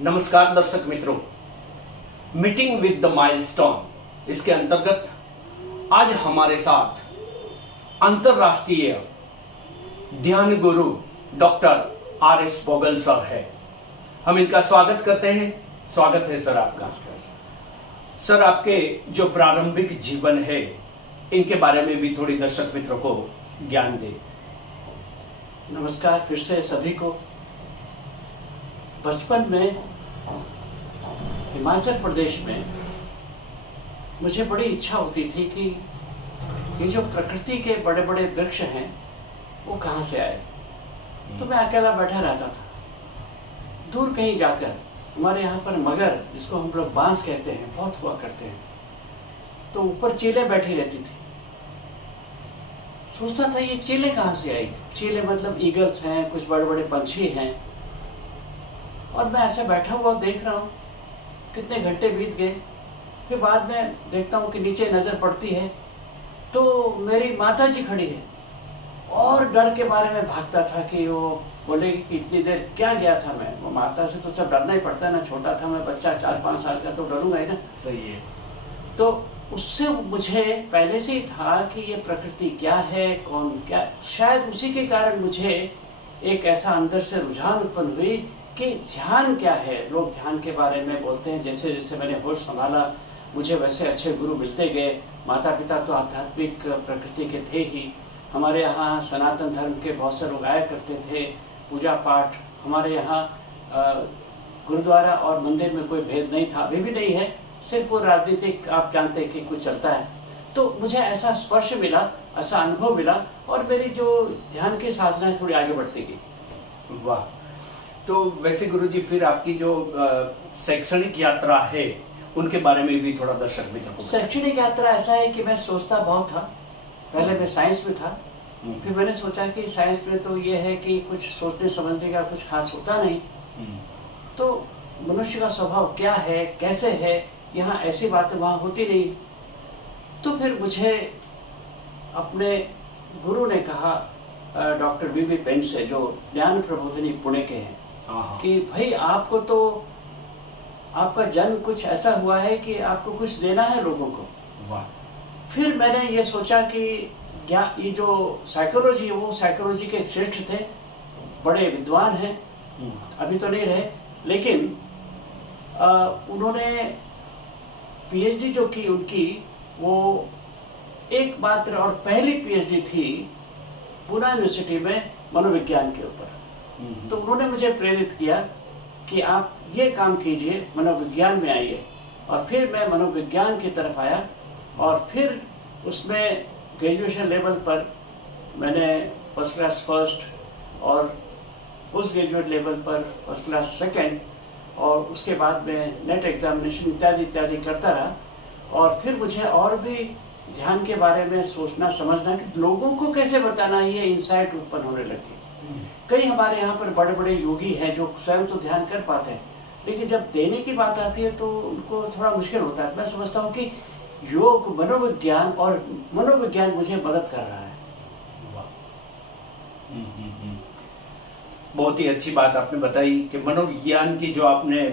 नमस्कार दर्शक मित्रों, मीटिंग विद द माइलस्टोन इसके अंतर्गत आज हमारे साथ अंतरराष्ट्रीय ध्यान गुरु डॉक्टर आर.एस. बोगल सर है। हम इनका स्वागत करते हैं। स्वागत है सर आपका। सर, आपके जो प्रारंभिक जीवन है इनके बारे में भी थोड़ी दर्शक मित्रों को ज्ञान दें। नमस्कार फिर से सभी को। बचपन में हिमाचल प्रदेश में मुझे बड़ी इच्छा होती थी कि ये जो प्रकृति के बड़े बड़े वृक्ष हैं वो कहाँ से आए। तो मैं अकेला बैठा रहता था। दूर कहीं जाकर हमारे यहाँ पर मगर, जिसको हम लोग बांस कहते हैं, बहुत हुआ करते हैं। तो ऊपर चीलें बैठी रहती थी। सोचता था ये चीलें कहाँ से आई। चीलें मतलब ईगल्स हैं, कुछ बड़े बड़े पंछी हैं। और मैं ऐसे बैठा हुआ देख रहा हूँ, कितने घंटे बीत गए। फिर बाद में देखता हूँ कि नीचे नजर पड़ती है तो मेरी माता जी खड़ी है। और डर के बारे में भागता था कि वो बोलेगी कि इतनी देर क्या गया था मैं। वो माता से तो सब डरना ही पड़ता है ना। छोटा था मैं, बच्चा 4-5 साल का, तो डरूंगा ही ना। सही है। तो उससे मुझे पहले से ही था कि ये प्रकृति क्या है, कौन क्या। शायद उसी के कारण मुझे एक ऐसा अंदर से रुझान उत्पन्न हुई कि ध्यान क्या है। लोग ध्यान के बारे में बोलते हैं। जैसे जैसे मैंने होश संभाला, मुझे वैसे अच्छे गुरु मिलते गए। माता पिता तो आध्यात्मिक प्रकृति के थे ही। हमारे यहाँ सनातन धर्म के बहुत से लोग आया करते थे। पूजा पाठ हमारे यहाँ गुरुद्वारा और मंदिर में कोई भेद नहीं था, अभी भी नहीं है। सिर्फ वो राजनीतिक, आप जानते हैं कि कुछ चलता है। तो मुझे ऐसा स्पर्श मिला, ऐसा अनुभव मिला और मेरी जो ध्यान की साधना है थोड़ी आगे बढ़ती गई। वाह। तो वैसे गुरुजी, फिर आपकी जो शैक्षणिक यात्रा है उनके बारे में भी थोड़ा दर्शक मित्रों को। शैक्षणिक यात्रा ऐसा है कि मैं सोचता बहुत था। पहले मैं साइंस में था। फिर मैंने सोचा कि साइंस में तो ये है कि कुछ सोचने समझने का कुछ खास होता नहीं। तो मनुष्य का स्वभाव क्या है, कैसे है, यहाँ ऐसी बातें वहाँ होती नहीं। तो फिर मुझे अपने गुरु ने कहा, डॉक्टर वी.बी. पेंट से, जो ज्ञान प्रबोधिनी पुणे के हैं, कि भाई आपको तो आपका जन्म कुछ ऐसा हुआ है कि आपको कुछ देना है लोगों को। वाह। फिर फिर मैंने ये सोचा कि ये जो साइकोलॉजी है वो साइकोलॉजी के श्रेष्ठ थे, बड़े विद्वान हैं, अभी तो नहीं रहे, लेकिन उन्होंने पीएचडी जो की उनकी, वो एकमात्र और पहली पीएचडी थी पुणे यूनिवर्सिटी में मनोविज्ञान के ऊपर। तो उन्होंने मुझे प्रेरित किया कि आप ये काम कीजिए, मनोविज्ञान में आइए। और फिर मैं मनोविज्ञान की तरफ आया और फिर उसमें ग्रेजुएशन लेवल पर मैंने फर्स्ट क्लास फर्स्ट और पोस्ट ग्रेजुएट लेवल पर फर्स्ट क्लास सेकंड, और उसके बाद में नेट एग्जामिनेशन इत्यादि इत्यादि करता रहा। और फिर मुझे और भी ध्यान के बारे में सोचना समझना कि लोगों को कैसे बताना, ये इंसाइट उत्पन्न होने लगी। कई हमारे यहाँ पर बड़े बड़े योगी हैं जो स्वयं तो ध्यान कर पाते हैं, लेकिन जब देने की बात आती है तो उनको थोड़ा मुश्किल होता है। मैं समझता हूँ कि योग, मनोविज्ञान और मनोविज्ञान मुझे मदद कर रहा है। बहुत ही अच्छी बात आपने बताई कि मनोविज्ञान की जो आपने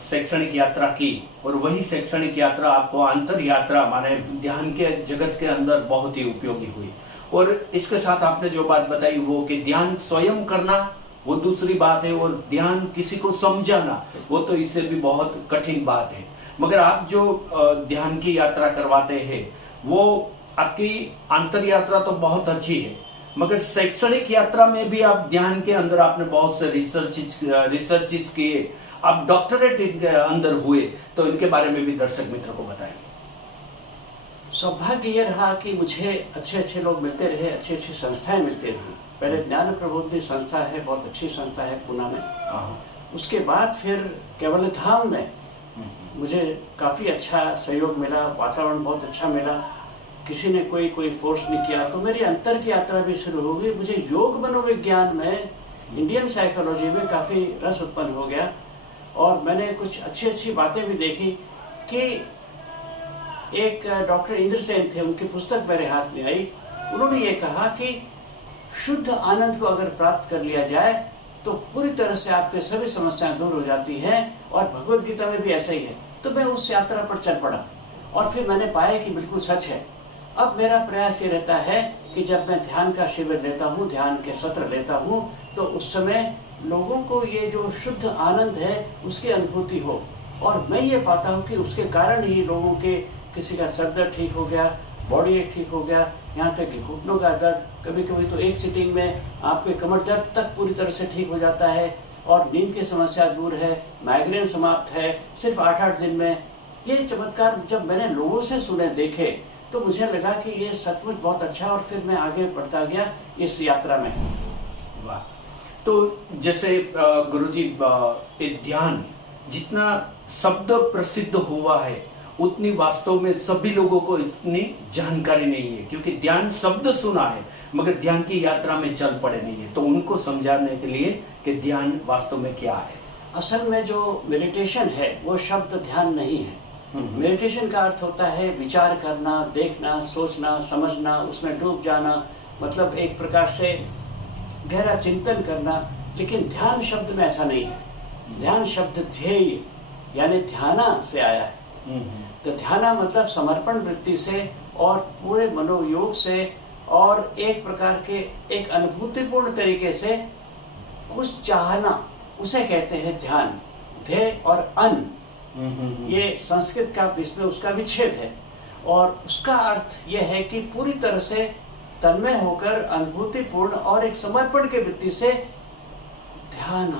शैक्षणिक यात्रा की, और वही शैक्षणिक यात्रा आपको अंतर यात्रा माने ध्यान के जगत के अंदर बहुत ही उपयोगी हुई। और इसके साथ आपने जो बात बताई वो कि ध्यान स्वयं करना वो दूसरी बात है, और ध्यान किसी को समझाना वो तो इससे भी बहुत कठिन बात है। मगर आप जो ध्यान की यात्रा करवाते हैं वो आपकी अंतर यात्रा तो बहुत अच्छी है, मगर शैक्षणिक यात्रा में भी आप ध्यान के अंदर आपने बहुत से रिसर्च किए, आप डॉक्टरेट इनके अंदर हुए, तो इनके बारे में भी दर्शक मित्र को बताएं। सौभाग्य ये रहा कि मुझे अच्छे अच्छे लोग मिलते रहे, अच्छी अच्छी संस्थाएं मिलती रही। पहले ज्ञान प्रबोधिनी संस्था है, बहुत अच्छी संस्था है पुणे में। उसके बाद फिर केवल धाम में मुझे काफी अच्छा सहयोग मिला, वातावरण बहुत अच्छा मिला। किसी ने कोई फोर्स नहीं किया। तो मेरी अंतर की यात्रा भी शुरू हो गई। मुझे योग मनोविज्ञान में, इंडियन साइकोलॉजी में काफी रस उत्पन्न हो गया। और मैंने कुछ अच्छी अच्छी बातें भी देखी कि एक डॉक्टर इंद्रसेन थे, उनकी पुस्तक मेरे हाथ में आई। उन्होंने ये कहा कि शुद्ध आनंद को अगर प्राप्त कर लिया जाए तो पूरी तरह से आपके सभी समस्याएं दूर हो जाती हैं। और भगवत गीता में भी ऐसा ही है। तो मैं उस यात्रा पर चल पड़ा और फिर मैंने पाया कि बिल्कुल सच है। अब मेरा प्रयास ये रहता है कि जब मैं ध्यान का शिविर लेता हूँ, ध्यान के सत्र लेता हूँ, तो उस समय लोगों को ये जो शुद्ध आनंद है उसकी अनुभूति हो। और मैं ये पाता हूँ कि उसके कारण ही लोगों के किसी का सर दर्द ठीक हो गया, बॉडी एक ठीक हो गया, यहाँ तक कि घुटनों का दर्द, कभी कभी तो एक सिटिंग में आपके कमर दर्द तक पूरी तरह से ठीक हो जाता है। और नींद की समस्या दूर है, माइग्रेन समाप्त है सिर्फ 8-8 दिन में। ये चमत्कार जब मैंने लोगों से सुने, देखे, तो मुझे लगा कि ये सचमुच बहुत अच्छा है। और फिर मैं आगे बढ़ता गया इस यात्रा में। वाह। तो जैसे गुरुजी, ये ध्यान जितना शब्द प्रसिद्ध हुआ है उतनी वास्तव में सभी लोगों को इतनी जानकारी नहीं है, क्योंकि ध्यान शब्द सुना है मगर ध्यान की यात्रा में चल पड़े नहीं है। तो उनको समझाने के लिए कि ध्यान वास्तव में क्या है। असल में जो मेडिटेशन है वो शब्द ध्यान नहीं है। मेडिटेशन का अर्थ होता है विचार करना, देखना, सोचना, समझना, उसमें डूब जाना, मतलब एक प्रकार से गहरा चिंतन करना। लेकिन ध्यान शब्द में ऐसा नहीं है। ध्यान शब्द ध्येय यानी ध्याना से आया है। तो ध्याना मतलब समर्पण वृत्ति से और पूरे मनोयोग से और एक प्रकार के एक अनुभूतिपूर्ण तरीके से कुछ चाहना, उसे कहते हैं ध्यान। ध्येय और अन, ये संस्कृत का इसमें उसका विच्छेद है। और उसका अर्थ यह है कि पूरी तरह से तन्मय होकर अनुभूतिपूर्ण और एक समर्पण के वृत्ति से ध्यान,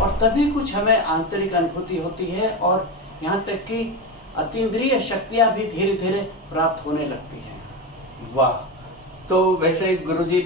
और तभी कुछ हमें आंतरिक अनुभूति होती है और यहाँ तक कि अतीन्द्रिय शक्तियां भी धीरे धीरे प्राप्त होने लगती हैं। वाह। तो वैसे गुरुजी,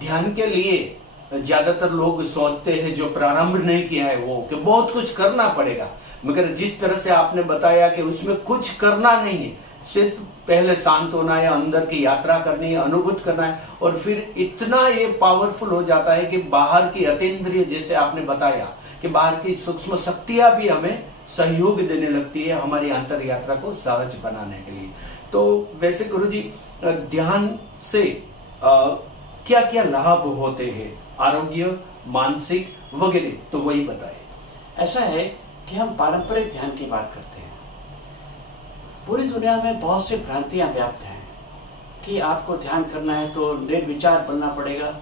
ध्यान के लिए ज्यादातर लोग सोचते हैं, जो प्रारंभ नहीं किया है वो, कि बहुत कुछ करना पड़ेगा। मगर जिस तरह से आपने बताया कि उसमें कुछ करना नहीं है, सिर्फ पहले शांत होना है, अंदर की यात्रा करनी है, अनुभूत करना है, और फिर इतना ये पावरफुल हो जाता है कि बाहर की अतीन्द्रिय, जैसे आपने बताया कि बाहर की सूक्ष्म शक्तियां भी हमें सहयोग देने लगती है हमारी अंतर यात्रा को सहज बनाने के लिए। तो वैसे गुरुजी, ध्यान से क्या क्या लाभ होते हैं, आरोग्य, मानसिक वगैरह, तो वही बताए। ऐसा है कि हम पारंपरिक ध्यान की बात करते हैं। पूरी दुनिया में बहुत सी भ्रांतियां व्याप्त हैं कि आपको ध्यान करना है तो निर्विचार बनना पड़ेगा।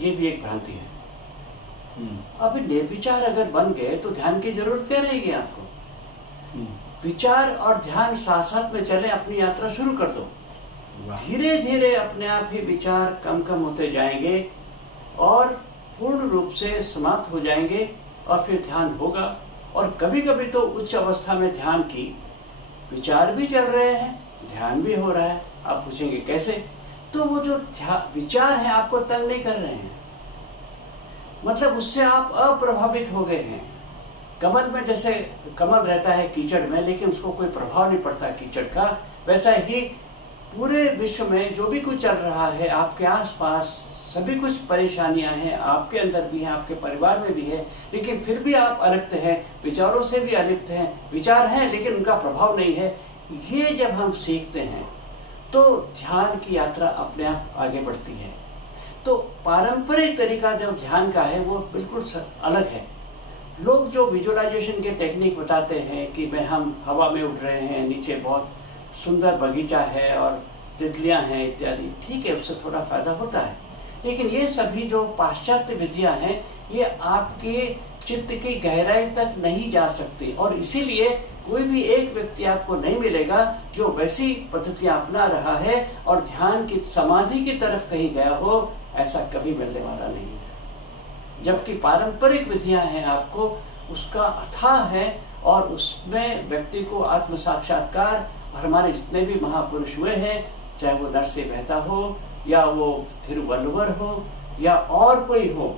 ये भी एक भ्रांति है। अभी निर्विचार अगर बन गए तो ध्यान की जरूरत क्या रहेगी आपको। विचार और ध्यान साथ साथ में चले, अपनी यात्रा शुरू कर दो। धीरे धीरे अपने आप ही विचार कम कम होते जाएंगे और पूर्ण रूप से समाप्त हो जाएंगे और फिर ध्यान होगा। और कभी कभी तो उच्च अवस्था में ध्यान की विचार भी चल रहे हैं, ध्यान भी हो रहा है। आप पूछेंगे कैसे? तो वो जो विचार है आपको तंग नहीं कर रहे हैं, मतलब उससे आप अप्रभावित हो गए हैं। कमल में जैसे कमल रहता है कीचड़ में, लेकिन उसको कोई प्रभाव नहीं पड़ता कीचड़ का, वैसा ही पूरे विश्व में जो भी कुछ चल रहा है, आपके आसपास सभी कुछ परेशानियां हैं, आपके अंदर भी हैं, आपके परिवार में भी है, लेकिन फिर भी आप अलिप्त हैं, विचारों से भी अलिप्त हैं। विचार हैं लेकिन उनका प्रभाव नहीं है। ये जब हम सीखते हैं तो ध्यान की यात्रा अपने आप आगे बढ़ती है। तो पारंपरिक तरीका जो ध्यान का है वो बिल्कुल अलग है। लोग जो विजुअलाइजेशन के टेक्निक बताते हैं कि हम हवा में उड़ रहे हैं, नीचे बहुत सुंदर बगीचा है और तितलियां हैं इत्यादि, ठीक है, उससे थोड़ा फायदा होता है। लेकिन ये सभी जो पाश्चात्य विधियां हैं ये आपके चित्त की गहराई तक नहीं जा सकती, और इसीलिए कोई भी एक व्यक्ति आपको नहीं मिलेगा जो वैसी पद्धतियां अपना रहा है और ध्यान की समाधि की तरफ कहीं गया हो, ऐसा कभी मिलने वाला नहीं है। जबकि पारंपरिक विधियां हैं आपको उसका अथाह है और उसमें व्यक्ति को आत्म साक्षात्कार, हमारे जितने भी महापुरुष हुए हैं, चाहे वो नरसिंह मेहता हो या वो थिरुवल्लुवर हो या और कोई हो,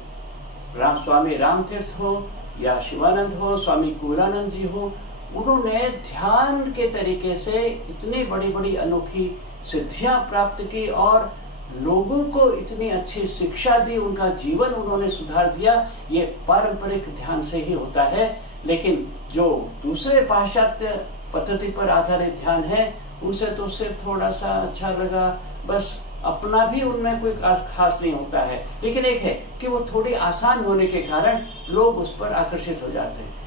स्वामी रामतीर्थ हो या शिवानंद हो, स्वामी कुरानंद जी हो, उन्होंने ध्यान के तरीके से इतनी बड़ी बड़ी अनोखी सिद्धियां प्राप्त की और लोगों को इतनी अच्छी शिक्षा दी, उनका जीवन उन्होंने सुधार दिया। ये पारंपरिक ध्यान से ही होता है। लेकिन जो दूसरे पाश्चात्य पद्धति पर आधारित ध्यान है, उनसे तो सिर्फ थोड़ा सा अच्छा लगा, बस अपना भी उनमें कोई खास नहीं होता है, लेकिन एक है कि वो थोड़ी आसान होने के कारण लोग उस पर आकर्षित हो जाते हैं।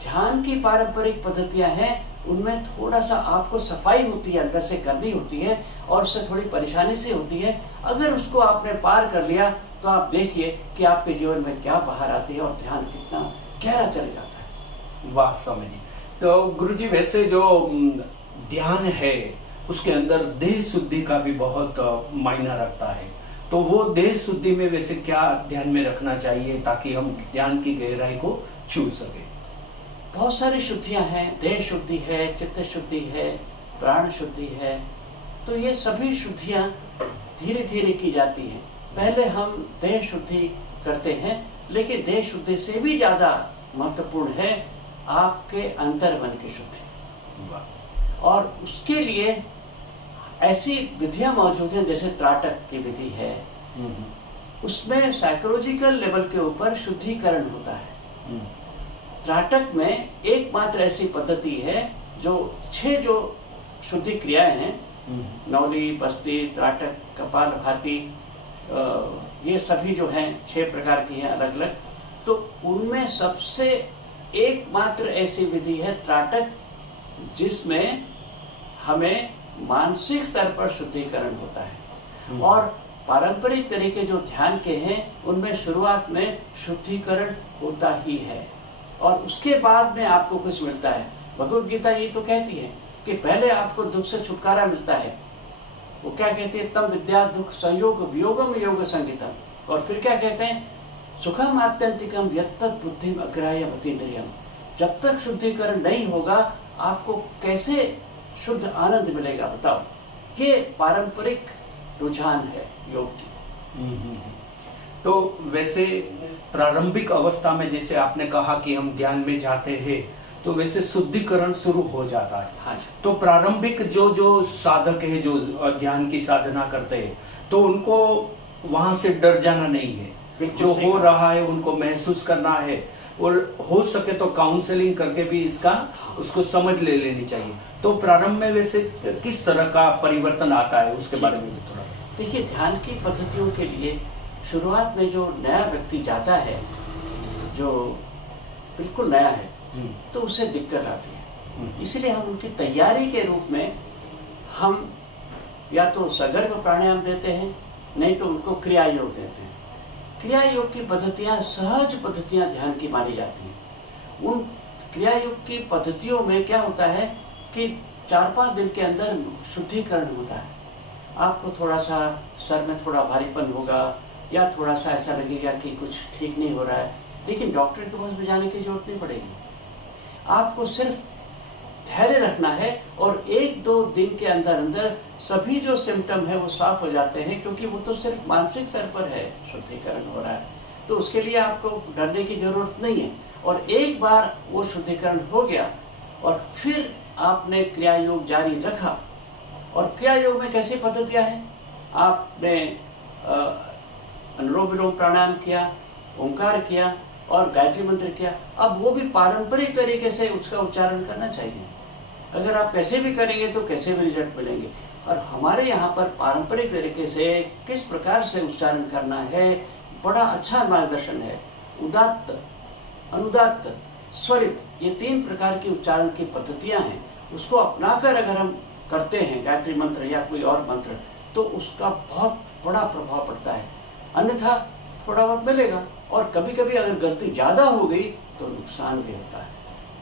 ध्यान की पारंपरिक पद्धतियां हैं, उनमें थोड़ा सा आपको सफाई होती है, अंदर से करनी होती है और उससे थोड़ी परेशानी से होती है। अगर उसको आपने पार कर लिया तो आप देखिए कि आपके जीवन में क्या बाहर आती है और ध्यान कितना गहरा चले जाता है। वाह स्वामी जी। तो गुरुजी, वैसे जो ध्यान है उसके अंदर देह शुद्धि का भी बहुत मायना रखता है, तो वो देह शुद्धि में वैसे क्या ध्यान में रखना चाहिए ताकि हम ध्यान की गहराई को छू सके? बहुत सारी शुद्धियां हैं, देह शुद्धि है, चित्त शुद्धि है, प्राण शुद्धि है। तो ये सभी शुद्धियां धीरे धीरे की जाती हैं। पहले हम देह शुद्धि करते हैं, लेकिन देह शुद्धि से भी ज्यादा महत्वपूर्ण है आपके अंतर्मन की शुद्धि। और उसके लिए ऐसी विधियां मौजूद हैं, जैसे त्राटक की विधि है। उसमें साइकोलॉजिकल लेवल के ऊपर शुद्धिकरण होता है। त्राटक में एकमात्र ऐसी पद्धति है जो 6 जो शुद्धि क्रियाएं हैं, नौली, बस्ती, त्राटक, कपालभाति, ये सभी जो हैं 6 प्रकार की हैं अलग अलग। तो उनमें सबसे एकमात्र ऐसी विधि है त्राटक, जिसमें हमें मानसिक स्तर पर शुद्धिकरण होता है। और पारंपरिक तरीके जो ध्यान के हैं उनमें शुरुआत में शुद्धिकरण होता ही है और उसके बाद में आपको कुछ मिलता है। भगवत गीता ये तो कहती है कि पहले आपको दुख से छुटकारा मिलता है। वो क्या कहती है? तम विद्या दुख संयोग वियोगम योग संगीतम। और फिर क्या कहते हैं? सुखम आत्यंतिकम यत्तत् बुद्धिम अग्राह्यमति निर्यम। जब तक शुद्धिकरण नहीं होगा आपको कैसे शुद्ध आनंद मिलेगा, बताओ। ये पारंपरिक रुझान है योग की। तो वैसे प्रारंभिक अवस्था में जैसे आपने कहा कि हम ध्यान में जाते हैं तो वैसे शुद्धिकरण शुरू हो जाता है। हाँ। तो प्रारंभिक जो साधक है, जो ध्यान की साधना करते हैं, तो उनको वहां से डर जाना नहीं है। जो हो रहा है उनको महसूस करना है और हो सके तो काउंसलिंग करके भी इसका उसको समझ ले लेनी चाहिए। तो प्रारंभ में वैसे किस तरह का परिवर्तन आता है उसके बारे में भी थोड़ा देखिए। ध्यान की पद्धतियों के लिए शुरुआत में जो नया व्यक्ति जाता है, जो बिल्कुल नया है, तो उसे दिक्कत आती है। इसलिए हम उनकी तैयारी के रूप में हम या तो सगर्भ प्राणायाम देते हैं, नहीं तो उनको क्रिया योग देते हैं। क्रिया योग की पद्धतियां सहज पद्धतियां ध्यान की मानी जाती हैं। उन क्रिया योग की पद्धतियों में क्या होता है कि 4-5 दिन के अंदर शुद्धिकरण होता है। आपको थोड़ा सा सर में थोड़ा भारीपन होगा या थोड़ा सा ऐसा लगेगा कि कुछ ठीक नहीं हो रहा है, लेकिन डॉक्टर के पास भी जाने की जरूरत नहीं पड़ेगी। आपको सिर्फ धैर्य रखना है और 1-2 दिन के अंदर अंदर सभी जो सिम्टम है वो साफ हो जाते हैं, क्योंकि वो तो सिर्फ मानसिक स्तर पर है शुद्धिकरण हो रहा है। तो उसके लिए आपको डरने की जरूरत नहीं है। और एक बार वो शुद्धिकरण हो गया और फिर आपने क्रिया योग जारी रखा। और क्रिया योग में कैसी पद्धतियां हैं? आपने अनुलोम विलोम प्राणायाम किया, ओंकार किया और गायत्री मंत्र किया। अब वो भी पारंपरिक तरीके से उसका उच्चारण करना चाहिए। अगर आप कैसे भी करेंगे तो कैसे भी रिजल्ट मिलेंगे। और हमारे यहाँ पर पारंपरिक तरीके से किस प्रकार से उच्चारण करना है, बड़ा अच्छा मार्गदर्शन है। उदात्त, अनुदात्त, स्वरित, ये 3 प्रकार की उच्चारण की पद्धतियां हैं। उसको अपनाकर अगर हम करते हैं गायत्री मंत्र या कोई और मंत्र, तो उसका बहुत बड़ा प्रभाव पड़ता है। अन्यथा थोड़ा बहुत मिलेगा और कभी कभी अगर गलती ज्यादा हो गई तो नुकसान भी होता है।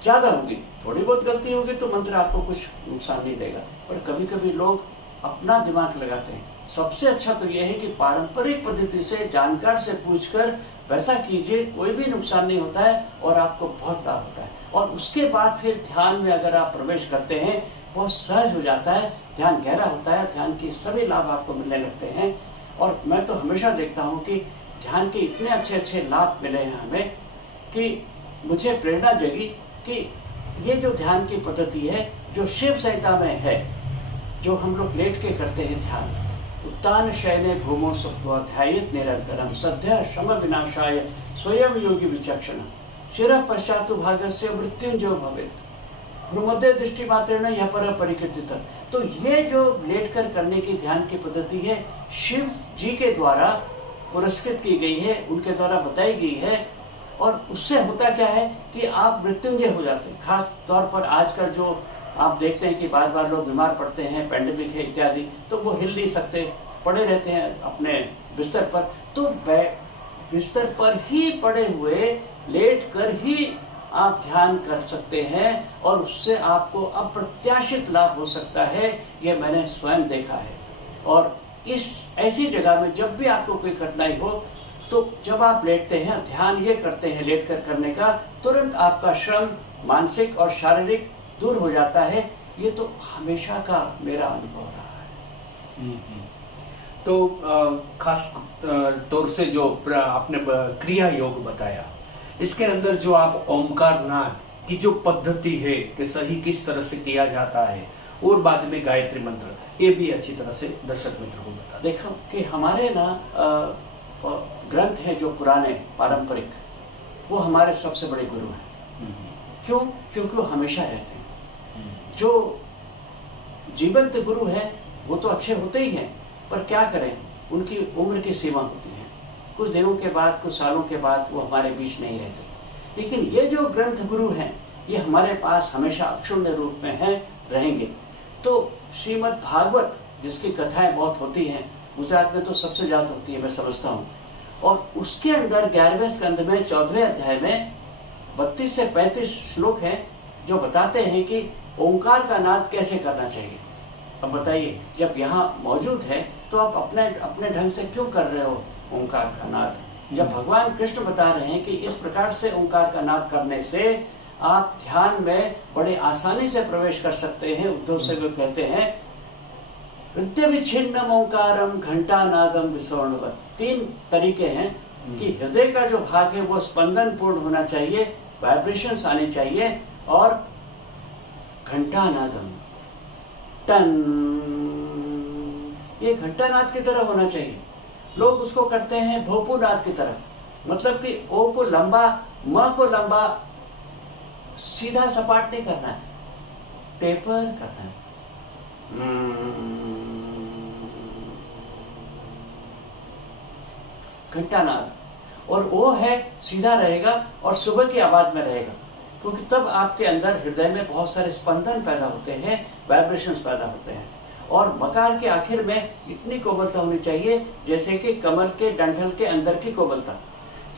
ज्यादा होगी, थोड़ी बहुत गलती होगी तो मंत्र आपको कुछ नुकसान नहीं देगा, पर कभी कभी लोग अपना दिमाग लगाते हैं। सबसे अच्छा तो यह है कि पारंपरिक पद्धति से जानकार से पूछकर वैसा कीजिए, कोई भी नुकसान नहीं होता है और आपको बहुत लाभ होता है। और उसके बाद फिर ध्यान में अगर आप प्रवेश करते हैं बहुत सहज हो जाता है, ध्यान गहरा होता है, ध्यान के सभी लाभ आपको मिलने लगते हैं। और मैं तो हमेशा देखता हूँ कि ध्यान के इतने अच्छे अच्छे लाभ मिले हैं हमें कि मुझे प्रेरणा जगी कि ये जो ध्यान की पद्धति है, जो शिव संहिता में है, जो हम लोग लेट के करते हैं ध्यान, उत्तान शयने भूमो सत्वा ध्यायेत निरंतरम सद्य श्रम विनाशाय स्वयं योगी विचक्षण शिर पश्चातु भागस्य मृत्युंजय भवेत भ्रूमध्य दृष्टि मात्रेण यह पर परिकीर्तित। तो ये जो लेट कर करने की ध्यान की पद्धति है, शिव जी के द्वारा पुरस्कृत की गई है, उनके द्वारा बताई गई है। और उससे होता क्या है कि आप मृत्युंजय हो जाते हैं। खास तौर पर आजकल जो आप देखते हैं कि बार बार लोग बीमार पड़ते हैं, पैंडेमिक है इत्यादि, तो वो हिल नहीं सकते, पड़े रहते हैं अपने बिस्तर पर। तो बिस्तर पर ही पड़े हुए लेट कर ही आप ध्यान कर सकते हैं और उससे आपको अप्रत्याशित लाभ हो सकता है। ये मैंने स्वयं देखा है। और इस ऐसी जगह में जब भी आपको कोई कठिनाई हो, तो जब आप लेटते हैं, ध्यान ये करते हैं लेट कर करने का, तुरंत आपका श्रम मानसिक और शारीरिक दूर हो जाता है। ये तो हमेशा का मेरा अनुभव रहा है। तो खास तौर से जो आपने क्रिया योग बताया, इसके अंदर जो आप ओमकार नाद की जो पद्धति है कि सही किस तरह से किया जाता है, और बाद में गायत्री मंत्र, ये भी अच्छी तरह से दर्शक मित्र को बता। देखो कि हमारे ना ग्रंथ है जो पुराने पारंपरिक, वो हमारे सबसे बड़े गुरु हैं। क्यों? क्योंकि वो हमेशा रहते हैं। जो जीवंत गुरु है वो तो अच्छे होते ही हैं, पर क्या करें, उनकी उम्र की सीमा होती है। कुछ दिनों के बाद, कुछ सालों के बाद वो हमारे बीच नहीं रहते। लेकिन ये जो ग्रंथ गुरु हैं, ये हमारे पास हमेशा अक्षुण्ण रूप में हैं, रहेंगे। तो श्रीमद् भागवत, जिसकी कथाएं बहुत होती हैं, गुजरात में तो सबसे ज्यादा होती है, मैं समझता हूँ। और उसके अंदर 11वें स्कंद में 14वें अध्याय में 32 से 35 श्लोक हैं जो बताते हैं कि ओंकार का नाद कैसे करना चाहिए। अब बताइए, जब यहाँ मौजूद है तो आप अपने ढंग से क्यों कर रहे हो ओंकार का नाद? जब भगवान कृष्ण बता रहे हैं कि इस प्रकार से ओंकार का नाद करने से आप ध्यान में बड़े आसानी से प्रवेश कर सकते हैं। उद्धव से वो कहते हैं, हृदय विच्छिन्नम ओंकारम घंटा नादम विस्वर्णवत्। 3 तरीके हैं कि हृदय का जो भाग है वो स्पंदन पूर्ण होना चाहिए, वाइब्रेशंस आनी चाहिए, और घंटा नादम, टन, ये घंटा नाद की तरह होना चाहिए। लोग उसको करते हैं भोपू नाद की तरफ, मतलब कि ओ को लंबा, म को लंबा, सीधा सपाट नहीं करना है, टेपर करना है। घंटानाद, और वो है सीधा रहेगा और सुबह की आवाज में रहेगा, क्योंकि तब आपके अंदर हृदय में बहुत सारे स्पंदन पैदा होते हैं, वाइब्रेशंस पैदा होते हैं। और मकार के आखिर में इतनी कोमलता होनी चाहिए जैसे कि कमल के डंठल के अंदर की कोमलता।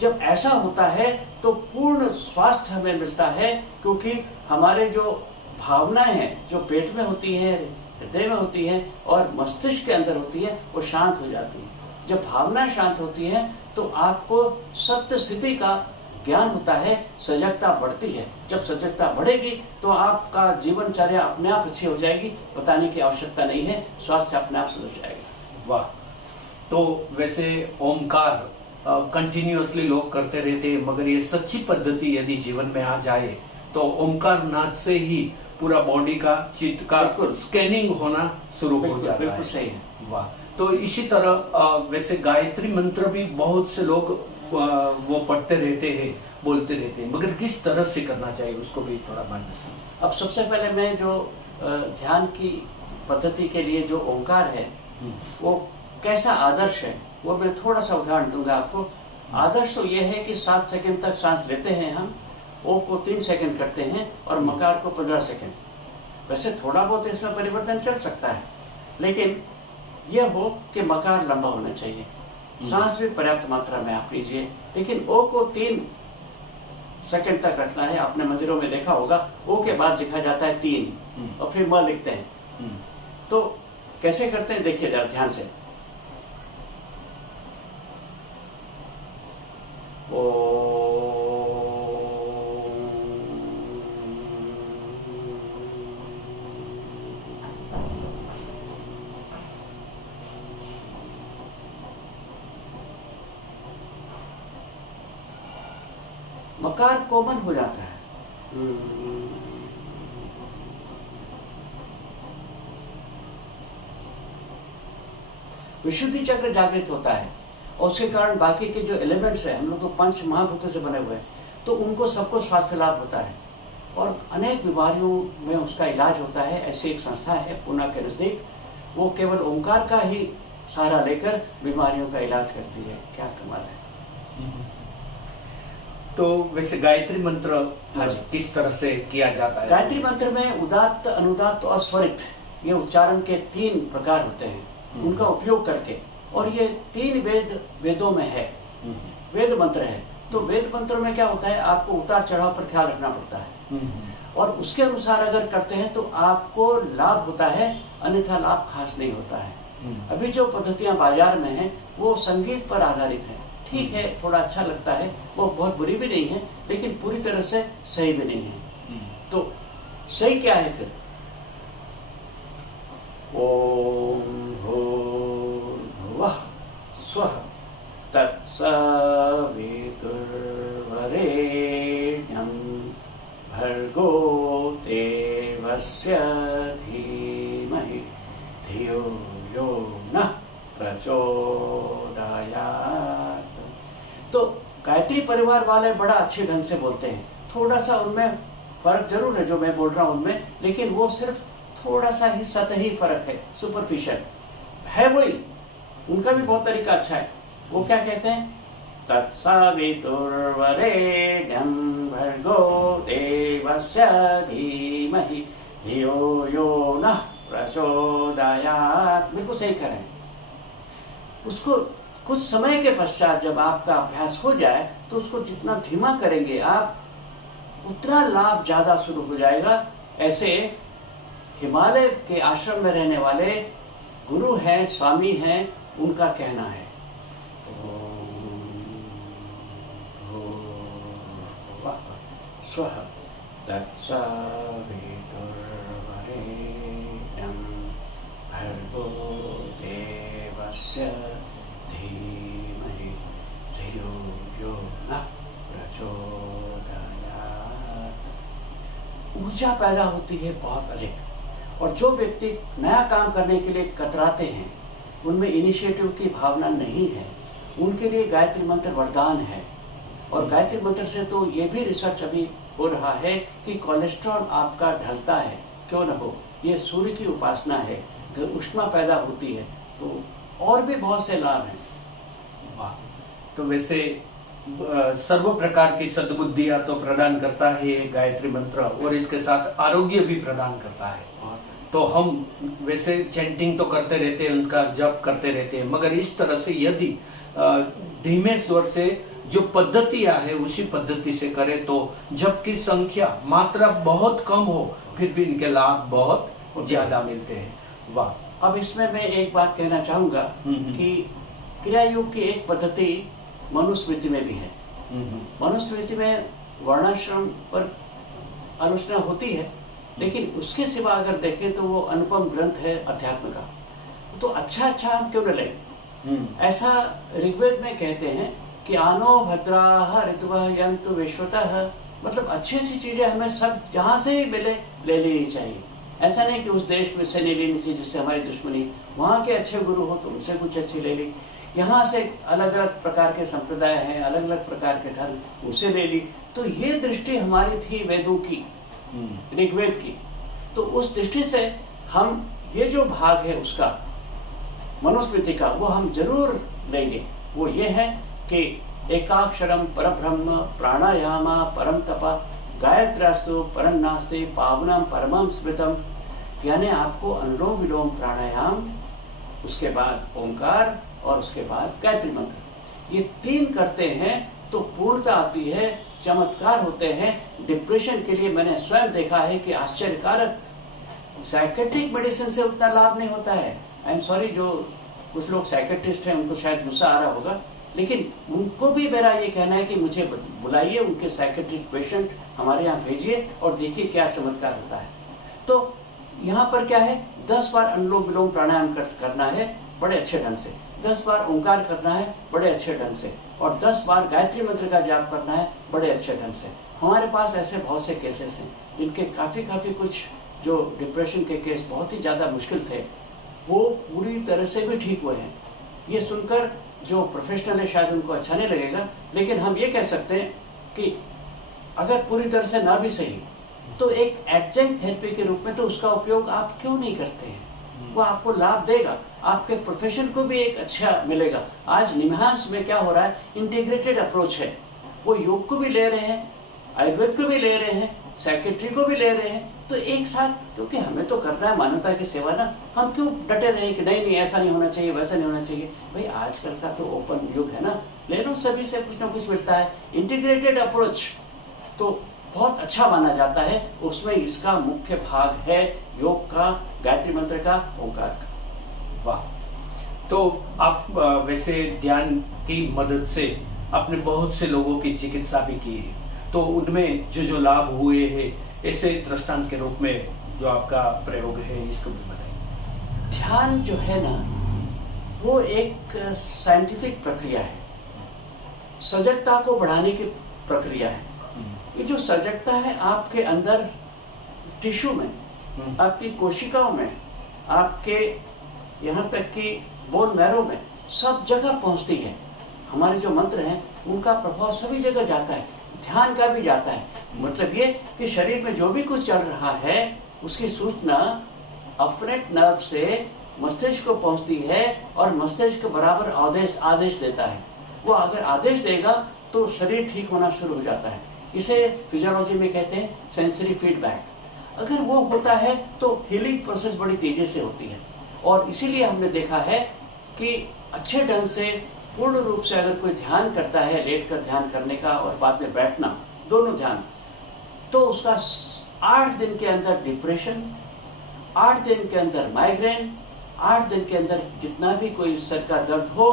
जब ऐसा होता है तो पूर्ण स्वास्थ्य हमें मिलता है, क्योंकि हमारे जो भावनाएं हैं जो पेट में होती है, हृदय में होती है और मस्तिष्क के अंदर होती है, वो शांत हो जाती है। जब भावनाएं शांत होती है तो आपको सत्य स्थिति का ज्ञान होता है, सजगता बढ़ती है। जब सजगता बढ़ेगी तो आपका जीवनचर्या अपने आप अच्छी हो जाएगी, बताने की आवश्यकता नहीं है, स्वास्थ्य अपने आप सुधर जाएगा। वाह। तो वैसे ओमकार कंटिन्यूअसली लोग करते रहते हैं, मगर ये सच्ची पद्धति यदि जीवन में आ जाए तो ओमकार नाद से ही पूरा बॉडी का, चित्त का स्कैनिंग होना शुरू हो जाता है। बिल्कुल सही है। वाह। तो इसी तरह वैसे गायत्री मंत्र भी बहुत से लोग वो पढ़ते रहते हैं, बोलते रहते हैं, मगर किस तरह से करना चाहिए उसको भी थोड़ा मार्गदर्शन। अब सबसे पहले मैं जो ध्यान की पद्धति के लिए जो ओंकार है वो कैसा आदर्श है, वो मैं थोड़ा सा उदाहरण दूंगा आपको। आदर्श तो ये है कि 7 सेकंड तक सांस लेते हैं हम, ओ को 3 सेकंड करते हैं और मकार को 15 सेकंड। वैसे थोड़ा बहुत इसमें परिवर्तन चल सकता है, लेकिन यह हो कि मकार लंबा होना चाहिए, सांस भी पर्याप्त मात्रा में आप लीजिए, लेकिन ओ को 3 सेकंड तक रखना है। आपने मंदिरों में देखा होगा, ओ के बाद लिखा जाता है 3 और फिर म लिखते हैं। तो कैसे करते हैं देखिए जरा ध्यान से। मकार कोमल हो जाता है। विशुद्धि चक्र जागृत होता है और उसके कारण बाकी के जो एलिमेंट्स हैं, हम लोग तो 5 महाभूतों से बने हुए हैं, तो उनको सबको स्वास्थ्य लाभ होता है और अनेक बीमारियों में उसका इलाज होता है। ऐसी एक संस्था है पूना के नजदीक, वो केवल ओंकार का ही सहारा लेकर बीमारियों का इलाज करती है। क्या कमाल है। तो वैसे गायत्री मंत्र हाँ जी। किस तरह से किया जाता है? गायत्री मंत्र में उदात्त, अनुदात्त और स्वरित ये उच्चारण के 3 प्रकार होते हैं, उनका उपयोग करके, और ये 3 वेदों में है, वेद मंत्र है। तो वेद मंत्रों में क्या होता है, आपको उतार चढ़ाव पर ख्याल रखना पड़ता है, और उसके अनुसार अगर करते हैं तो आपको लाभ होता है, अन्यथा लाभ खास नहीं होता है। अभी जो पद्धतियां बाजार में हैं वो संगीत पर आधारित है, ठीक है, थोड़ा अच्छा लगता है, वो बहुत बुरी भी नहीं है, लेकिन पूरी तरह से सही भी नहीं है। तो सही क्या है फिर? ओम भूर्भुवः स्वः तत्सवितुर्वरेण्यं भर्गो देवस्य धीमहि धियो यो नः प्रचोदयात्। तो गायत्री परिवार वाले बड़ा अच्छे ढंग से बोलते हैं, थोड़ा सा उनमें फर्क जरूर है जो मैं बोल रहा हूं उनमें, लेकिन वो सिर्फ थोड़ा सा ही सतही फर्क है, सुपरफिशियल है, वही उनका भी बहुत तरीका अच्छा है। वो क्या कहते हैं, तत्सवितुर्वरेण्यं भर्गो देवस्य धीमहि धियो यो नः प्रचोदयात्। बिल्कुल सही करें। उसको कुछ समय के पश्चात जब आपका अभ्यास हो जाए तो उसको जितना धीमा करेंगे आप, उतना लाभ ज्यादा शुरू हो जाएगा। ऐसे हिमालय के आश्रम में रहने वाले गुरु हैं, स्वामी हैं, उनका कहना है। स्वः तत्सवितुर्वरेण्यं भर्गो देवस्य धीमहि धियो यो नः प्रचोदयात्। ऊर्जा पैदा होती है बहुत अधिक, और जो व्यक्ति नया काम करने के लिए कतराते हैं, उनमें इनिशिएटिव की भावना नहीं है, उनके लिए गायत्री मंत्र वरदान है। और गायत्री मंत्र से तो ये भी रिसर्च अभी हो रहा है कि कोलेस्ट्रॉल आपका ढलता है, क्यों न हो, ये सूर्य की उपासना है, ऊष्मा पैदा होती है, तो और भी बहुत से लाभ हैं। वाह। तो वैसे सर्व प्रकार की सद्बुद्धियां तो प्रदान करता है ये गायत्री मंत्र, और इसके साथ आरोग्य भी प्रदान करता है। तो हम वैसे चैंटिंग तो करते रहते हैं, उसका जप करते रहते हैं, मगर इस तरह से यदि धीमे स्वर से जो पद्धतियां है उसी पद्धति से करें तो जप की संख्या, मात्रा बहुत कम हो, फिर भी इनके लाभ बहुत ज्यादा मिलते हैं। वाह। अब इसमें मैं एक बात कहना चाहूंगा कि क्रिया योग की एक पद्धति मनुस्मृति में भी है। मनुस्मृति में वर्णाश्रम पर आलोचना होती है, लेकिन उसके सिवा अगर देखें तो वो अनुपम ग्रंथ है अध्यात्म का, तो अच्छा हम क्यों न लें। ऐसा ऋग्वेद में कहते हैं कि आनो भद्राः ऋतवः यन्तु विश्वतः, मतलब अच्छी अच्छी चीजें हमें सब जहां से भी मिले ले लेनी चाहिए। ऐसा नहीं कि उस देश में से नहीं लेनी चाहिए जिससे हमारी दुश्मनी, वहां के अच्छे गुरु हो तो उनसे कुछ अच्छी ले ली, यहाँ से अलग अलग प्रकार के संप्रदाय हैं, अलग अलग प्रकार के धर्म, उसे ले ली। तो ये दृष्टि हमारी थी वेदों की, ऋग्वेद की। तो उस दृष्टि से हम ये जो भाग है उसका मनुस्मृति का, वो हम जरूर लेंगे। वो ये है कि एकाक्षरम परब्रह्म प्राणायामा परम तपा गायत्रास्तु परम नास्ति पावनम परमम स्मृतम, यानी आपको अनुलोम विलोम प्राणायाम, उसके बाद ओंकार और उसके बाद गायत्री मंत्र, ये 3 करते हैं तो पूर्णता आती है, चमत्कार होते हैं। डिप्रेशन के लिए मैंने स्वयं देखा है कि आश्चर्यकारक, साइकेट्रिक मेडिसिन से उतना लाभ नहीं होता है। आई एम सॉरी, जो कुछ लोग साइकेट्रिस्ट हैं उनको शायद गुस्सा आ रहा होगा, लेकिन उनको भी मेरा ये कहना है कि मुझे बुलाइए, उनके साइकेट्रिक पेशेंट हमारे यहाँ भेजिए और देखिए क्या चमत्कार होता है। तो यहाँ पर क्या है, 10 बार अनुलोम विलोम प्राणायाम करना है बड़े अच्छे ढंग से, 10 बार ओंकार करना है बड़े अच्छे ढंग से, और 10 बार गायत्री मंत्र का जाप करना है बड़े अच्छे ढंग से। हमारे पास ऐसे बहुत से केसेस हैं जिनके काफी कुछ जो डिप्रेशन के केस बहुत ही ज्यादा मुश्किल थे, वो पूरी तरह से भी ठीक हुए हैं। ये सुनकर जो प्रोफेशनल है शायद उनको अच्छा नहीं लगेगा, लेकिन हम ये कह सकते हैं कि अगर पूरी तरह से ना भी सही तो एक एडजंक्ट थेरेपी के रूप में तो उसका उपयोग आप क्यों नहीं करते हैं। वो आपको लाभ देगा, आपके प्रोफेशन को भी एक अच्छा मिलेगा। आज निमहांस में क्या हो रहा है, इंटीग्रेटेड अप्रोच है। वो योग को भी ले रहे हैं, आयुर्वेद को भी ले रहे हैं, साइकेट्री को भी ले रहे हैं। तो एक साथ, क्योंकि हमें तो करना है मानवता की सेवा ना, हम क्यों डटे रहे कि नहीं ऐसा नहीं होना चाहिए, वैसा नहीं होना चाहिए। भाई आजकल का तो ओपन युग है ना, ले लो, सभी से कुछ ना कुछ मिलता है। इंटीग्रेटेड अप्रोच तो बहुत अच्छा माना जाता है, उसमें इसका मुख्य भाग है योग का, गायत्री मंत्र का, ओंकार का। वाह। तो आप वैसे ध्यान की मदद से आपने बहुत से लोगों की चिकित्सा भी की है, तो उनमें जो लाभ हुए हैं, ऐसे दृष्टांत के रूप में जो आपका प्रयोग है, इसको भी बताइए। ध्यान जो है ना, वो एक साइंटिफिक प्रक्रिया है, सजगता को बढ़ाने की प्रक्रिया है। ये जो सजगता है आपके अंदर टिश्यू में, आपकी कोशिकाओं में, आपके यहाँ तक कि बोन मैरो में, सब जगह पहुंचती है। हमारे जो मंत्र हैं उनका प्रभाव सभी जगह जाता है, ध्यान का भी जाता है। मतलब ये कि शरीर में जो भी कुछ चल रहा है उसकी सूचना अफरेंट नर्व से मस्तिष्क को पहुंचती है और मस्तिष्क बराबर आदेश देता है। वो अगर आदेश देगा तो शरीर ठीक होना शुरू हो जाता है। इसे फिजियोलॉजी में कहते हैं सेंसरी फीडबैक। अगर वो होता है तो हीलिंग प्रोसेस बड़ी तेजी से होती है। और इसीलिए हमने देखा है कि अच्छे ढंग से पूर्ण रूप से अगर कोई ध्यान करता है, लेटकर ध्यान करने का और बाद में बैठना, दोनों ध्यान, तो उसका 8 दिन के अंदर डिप्रेशन, 8 दिन के अंदर माइग्रेन, 8 दिन के अंदर जितना भी कोई सर का दर्द हो,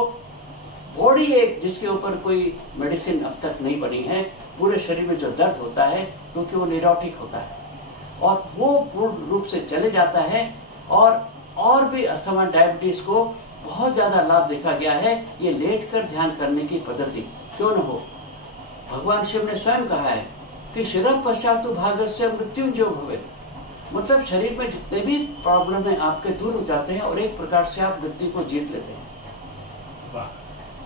बॉडी एक जिसके ऊपर कोई मेडिसिन अब तक नहीं बनी है, पूरे शरीर में जो दर्द होता है क्योंकि वो न्यूरोटिक होता है, और वो पूर्ण रूप से चले जाता है। और भी अस्थमा, डायबिटीज को बहुत ज्यादा लाभ देखा गया है ये लेटकर ध्यान करने की पद्धति। क्यों न हो, भगवान शिव ने स्वयं कहा है कि शिरः पश्चातु भागस्य मृत्युंजयो भवेत्। मतलब शरीर में जितने भी प्रॉब्लम है आपके दूर हो जाते हैं और एक प्रकार से आप मृत्यु को जीत लेते हैं। वाह।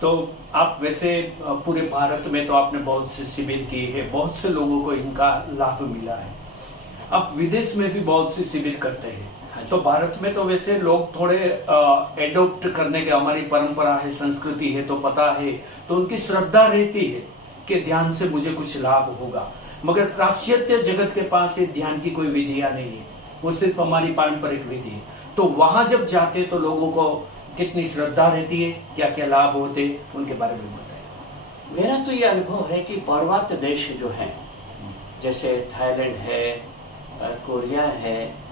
तो आप वैसे पूरे भारत में तो आपने बहुत से शिविर किए हैं, बहुत से लोगों को इनका लाभ मिला है। आप विदेश में भी बहुत से शिविर करते हैं। तो भारत में तो वैसे लोग थोड़े एडॉप्ट करने के, हमारी परंपरा है, संस्कृति है, तो पता है, तो उनकी श्रद्धा रहती है कि ध्यान से मुझे कुछ लाभ होगा। मगर पाश्चात्य जगत के पास ये ध्यान की कोई विधियां नहीं है, वो सिर्फ हमारी पारंपरिक विधि है। तो वहां जब जाते तो लोगों को कितनी श्रद्धा रहती है, क्या क्या लाभ होते, उनके बारे में बताएं। मेरा तो ये अनुभव है कि पौर्वात्य देश जो है, जैसे थाईलैंड है, कोरिया है,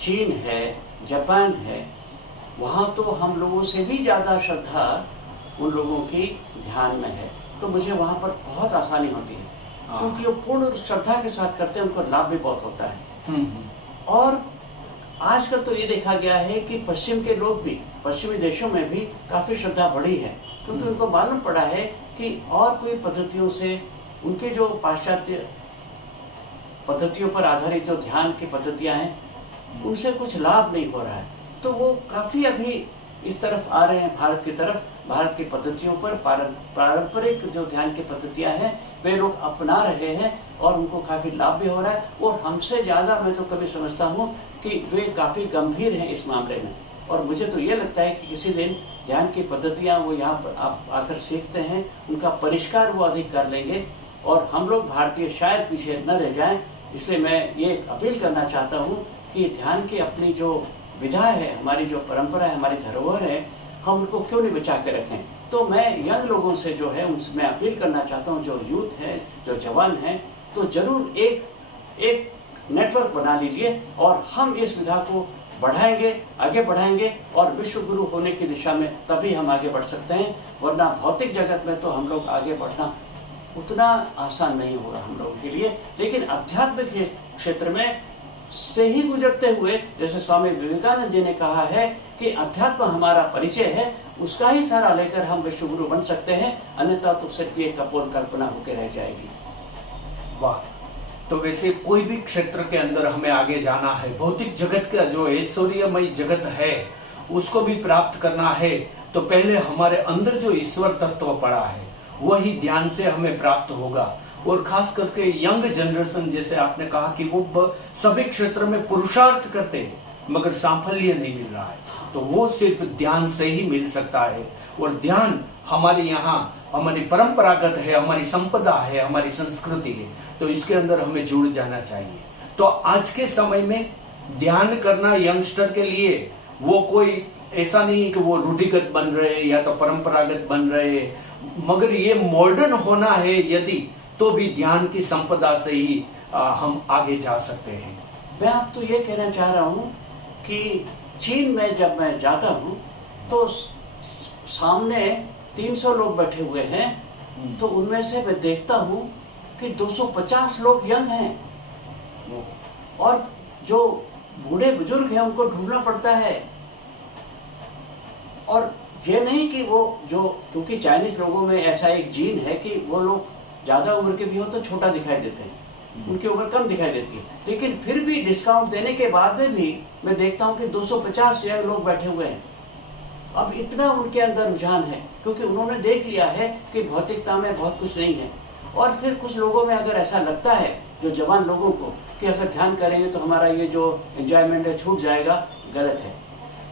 चीन है, जापान है, वहां तो हम लोगों से भी ज्यादा श्रद्धा उन लोगों की ध्यान में है। तो मुझे वहां पर बहुत आसानी होती है, क्योंकि वो पूर्ण श्रद्धा के साथ करते हैं, उनको लाभ भी बहुत होता है। और आजकल तो ये देखा गया है कि पश्चिम के लोग भी, पश्चिमी देशों में भी काफी श्रद्धा बढ़ी है, क्योंकि उनको मालूम पड़ा है कि और कोई पद्धतियों से, उनके जो पाश्चात्य पद्धतियों पर आधारित जो ध्यान की पद्धतियां हैं, उनसे कुछ लाभ नहीं हो रहा है। तो वो काफी अभी इस तरफ आ रहे हैं, भारत की तरफ। भारत की पद्धतियों पर, पारंपरिक जो ध्यान की पद्धतियां हैं, वे लोग अपना रहे हैं और उनको काफी लाभ भी हो रहा है। और हमसे ज्यादा मैं तो कभी समझता हूँ कि वे काफी गंभीर हैं इस मामले में। और मुझे तो ये लगता है कि किसी दिन ध्यान की पद्धतियां वो यहाँ पर आकर सीखते हैं, उनका परिष्कार वो अधिक कर लेंगे और हम लोग भारतीय शायद पीछे न रह जाएं। इसलिए मैं ये अपील करना चाहता हूँ कि ध्यान की अपनी जो विधा है, हमारी जो परंपरा है, हमारी धरोहर है, हम उनको क्यों नहीं बचा के रखें। तो मैं यंग लोगों से जो है उनसे मैं अपील करना चाहता हूँ, जो यूथ है, जो जवान है, तो जरूर एक नेटवर्क बना लीजिए और हम इस विधा को बढ़ाएंगे, आगे बढ़ाएंगे और विश्व गुरु होने की दिशा में तभी हम आगे बढ़ सकते हैं। वरना भौतिक जगत में तो हम लोग आगे बढ़ना उतना आसान नहीं होगा हम लोगों के लिए। लेकिन आध्यात्मिक क्षेत्र में से ही गुजरते हुए, जैसे स्वामी विवेकानंद जी ने कहा है कि अध्यात्म हमारा परिचय है, उसका ही सहारा लेकर हम विश्व गुरु बन सकते हैं, अन्यथा तो सिर्फ ये कपोल कल्पना होकर रह जाएगी। वाह। तो वैसे कोई भी क्षेत्र के अंदर हमें आगे जाना है, भौतिक जगत का जो ऐश्वर्यमय जगत है उसको भी प्राप्त करना है, तो पहले हमारे अंदर जो ईश्वर तत्व पड़ा है वही ध्यान से हमें प्राप्त होगा। और खास करके यंग जनरेशन, जैसे आपने कहा कि वो सभी क्षेत्र में पुरुषार्थ करते हैं, मगर साफल्य नहीं मिल रहा है, तो वो सिर्फ ध्यान से ही मिल सकता है। और ध्यान हमारे यहाँ हमारी परंपरागत है, हमारी संपदा है, हमारी संस्कृति है, तो इसके अंदर हमें जुड़ जाना चाहिए। तो आज के समय में ध्यान करना यंगस्टर के लिए वो कोई ऐसा नहीं है कि वो रूढ़िगत बन रहे या तो परंपरागत बन रहे, मगर ये मॉडर्न होना है यदि, तो भी ध्यान की संपदा से ही हम आगे जा सकते हैं। मैं आप तो ये कहना चाह रहा हूँ कि चीन में जब मैं जाता हूँ तो सामने 300 लोग बैठे हुए हैं, तो उनमें से मैं देखता हूँ कि 250 लोग यंग हैं, और जो बूढ़े बुजुर्ग हैं उनको ढूंढना पड़ता है। और ये नहीं कि वो जो, क्योंकि चाइनीज लोगों में ऐसा एक जीन है कि वो लोग ज्यादा उम्र के भी हो तो छोटा दिखाई देते हैं, उनकी उम्र कम दिखाई देती है, लेकिन फिर भी डिस्काउंट देने के बाद में भी मैं देखता हूँ कि 250 लोग बैठे हुए हैं। अब इतना उनके अंदर रुझान है, क्योंकि उन्होंने देख लिया है कि भौतिकता में बहुत कुछ नहीं है। और फिर कुछ लोगों में अगर ऐसा लगता है, जो जवान लोगों को, कि अगर ध्यान करेंगे तो हमारा ये जो एंजॉयमेंट है छूट जाएगा, गलत है।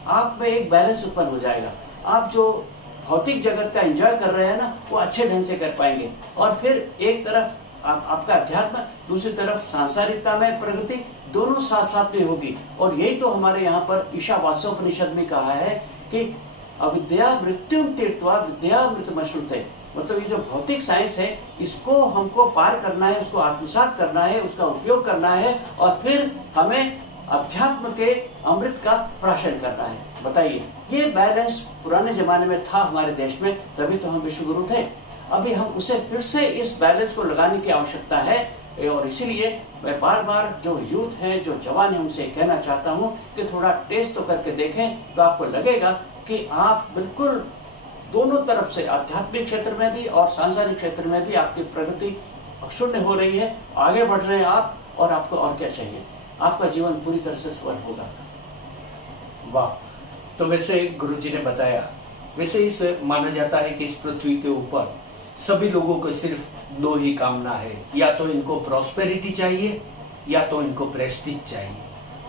आप में एक बैलेंस उत्पन्न हो जाएगा। आप जो भौतिक जगत का एंजॉय कर रहे हैं ना, वो अच्छे ढंग से कर पाएंगे। और फिर एक तरफ आपका अध्यात्म, दूसरी तरफ सांसारिकता में प्रगति, दोनों साथ साथ में होगी। और यही तो हमारे यहाँ पर ईशावास्योपनिषद में कहा है कि अविद्या मृत्युम तीर्थवा विद्या मृत्युमश्नुते, मतलब ये जो भौतिक साइंस है इसको हमको पार करना है, उसको आत्मसात करना है, उसका उपयोग करना है, और फिर हमें अध्यात्म के अमृत का प्राशन करना है। बताइए, ये बैलेंस पुराने जमाने में था हमारे देश में, तभी तो हम विश्वगुरु थे। अभी हम उसे फिर से इस बैलेंस को लगाने की आवश्यकता है। और इसीलिए मैं बार बार जो यूथ है, जो जवान है, उनसे कहना चाहता हूँ कि थोड़ा टेस्ट तो करके देखें, तो आपको लगेगा कि आप बिल्कुल दोनों तरफ से, आध्यात्मिक क्षेत्र में भी और सांसारिक क्षेत्र में भी आपकी प्रगति शून्य हो रही है, आगे बढ़ रहे हैं आप, और आपको और क्या चाहिए, आपका जीवन पूरी तरह से सफल होगा। वाह। तो वैसे गुरुजी ने बताया, वैसे इस माना जाता है कि इस पृथ्वी के ऊपर सभी लोगों को सिर्फ दो ही कामना है, या तो इनको प्रॉस्पेरिटी चाहिए या तो इनको प्रेस्टीज चाहिए।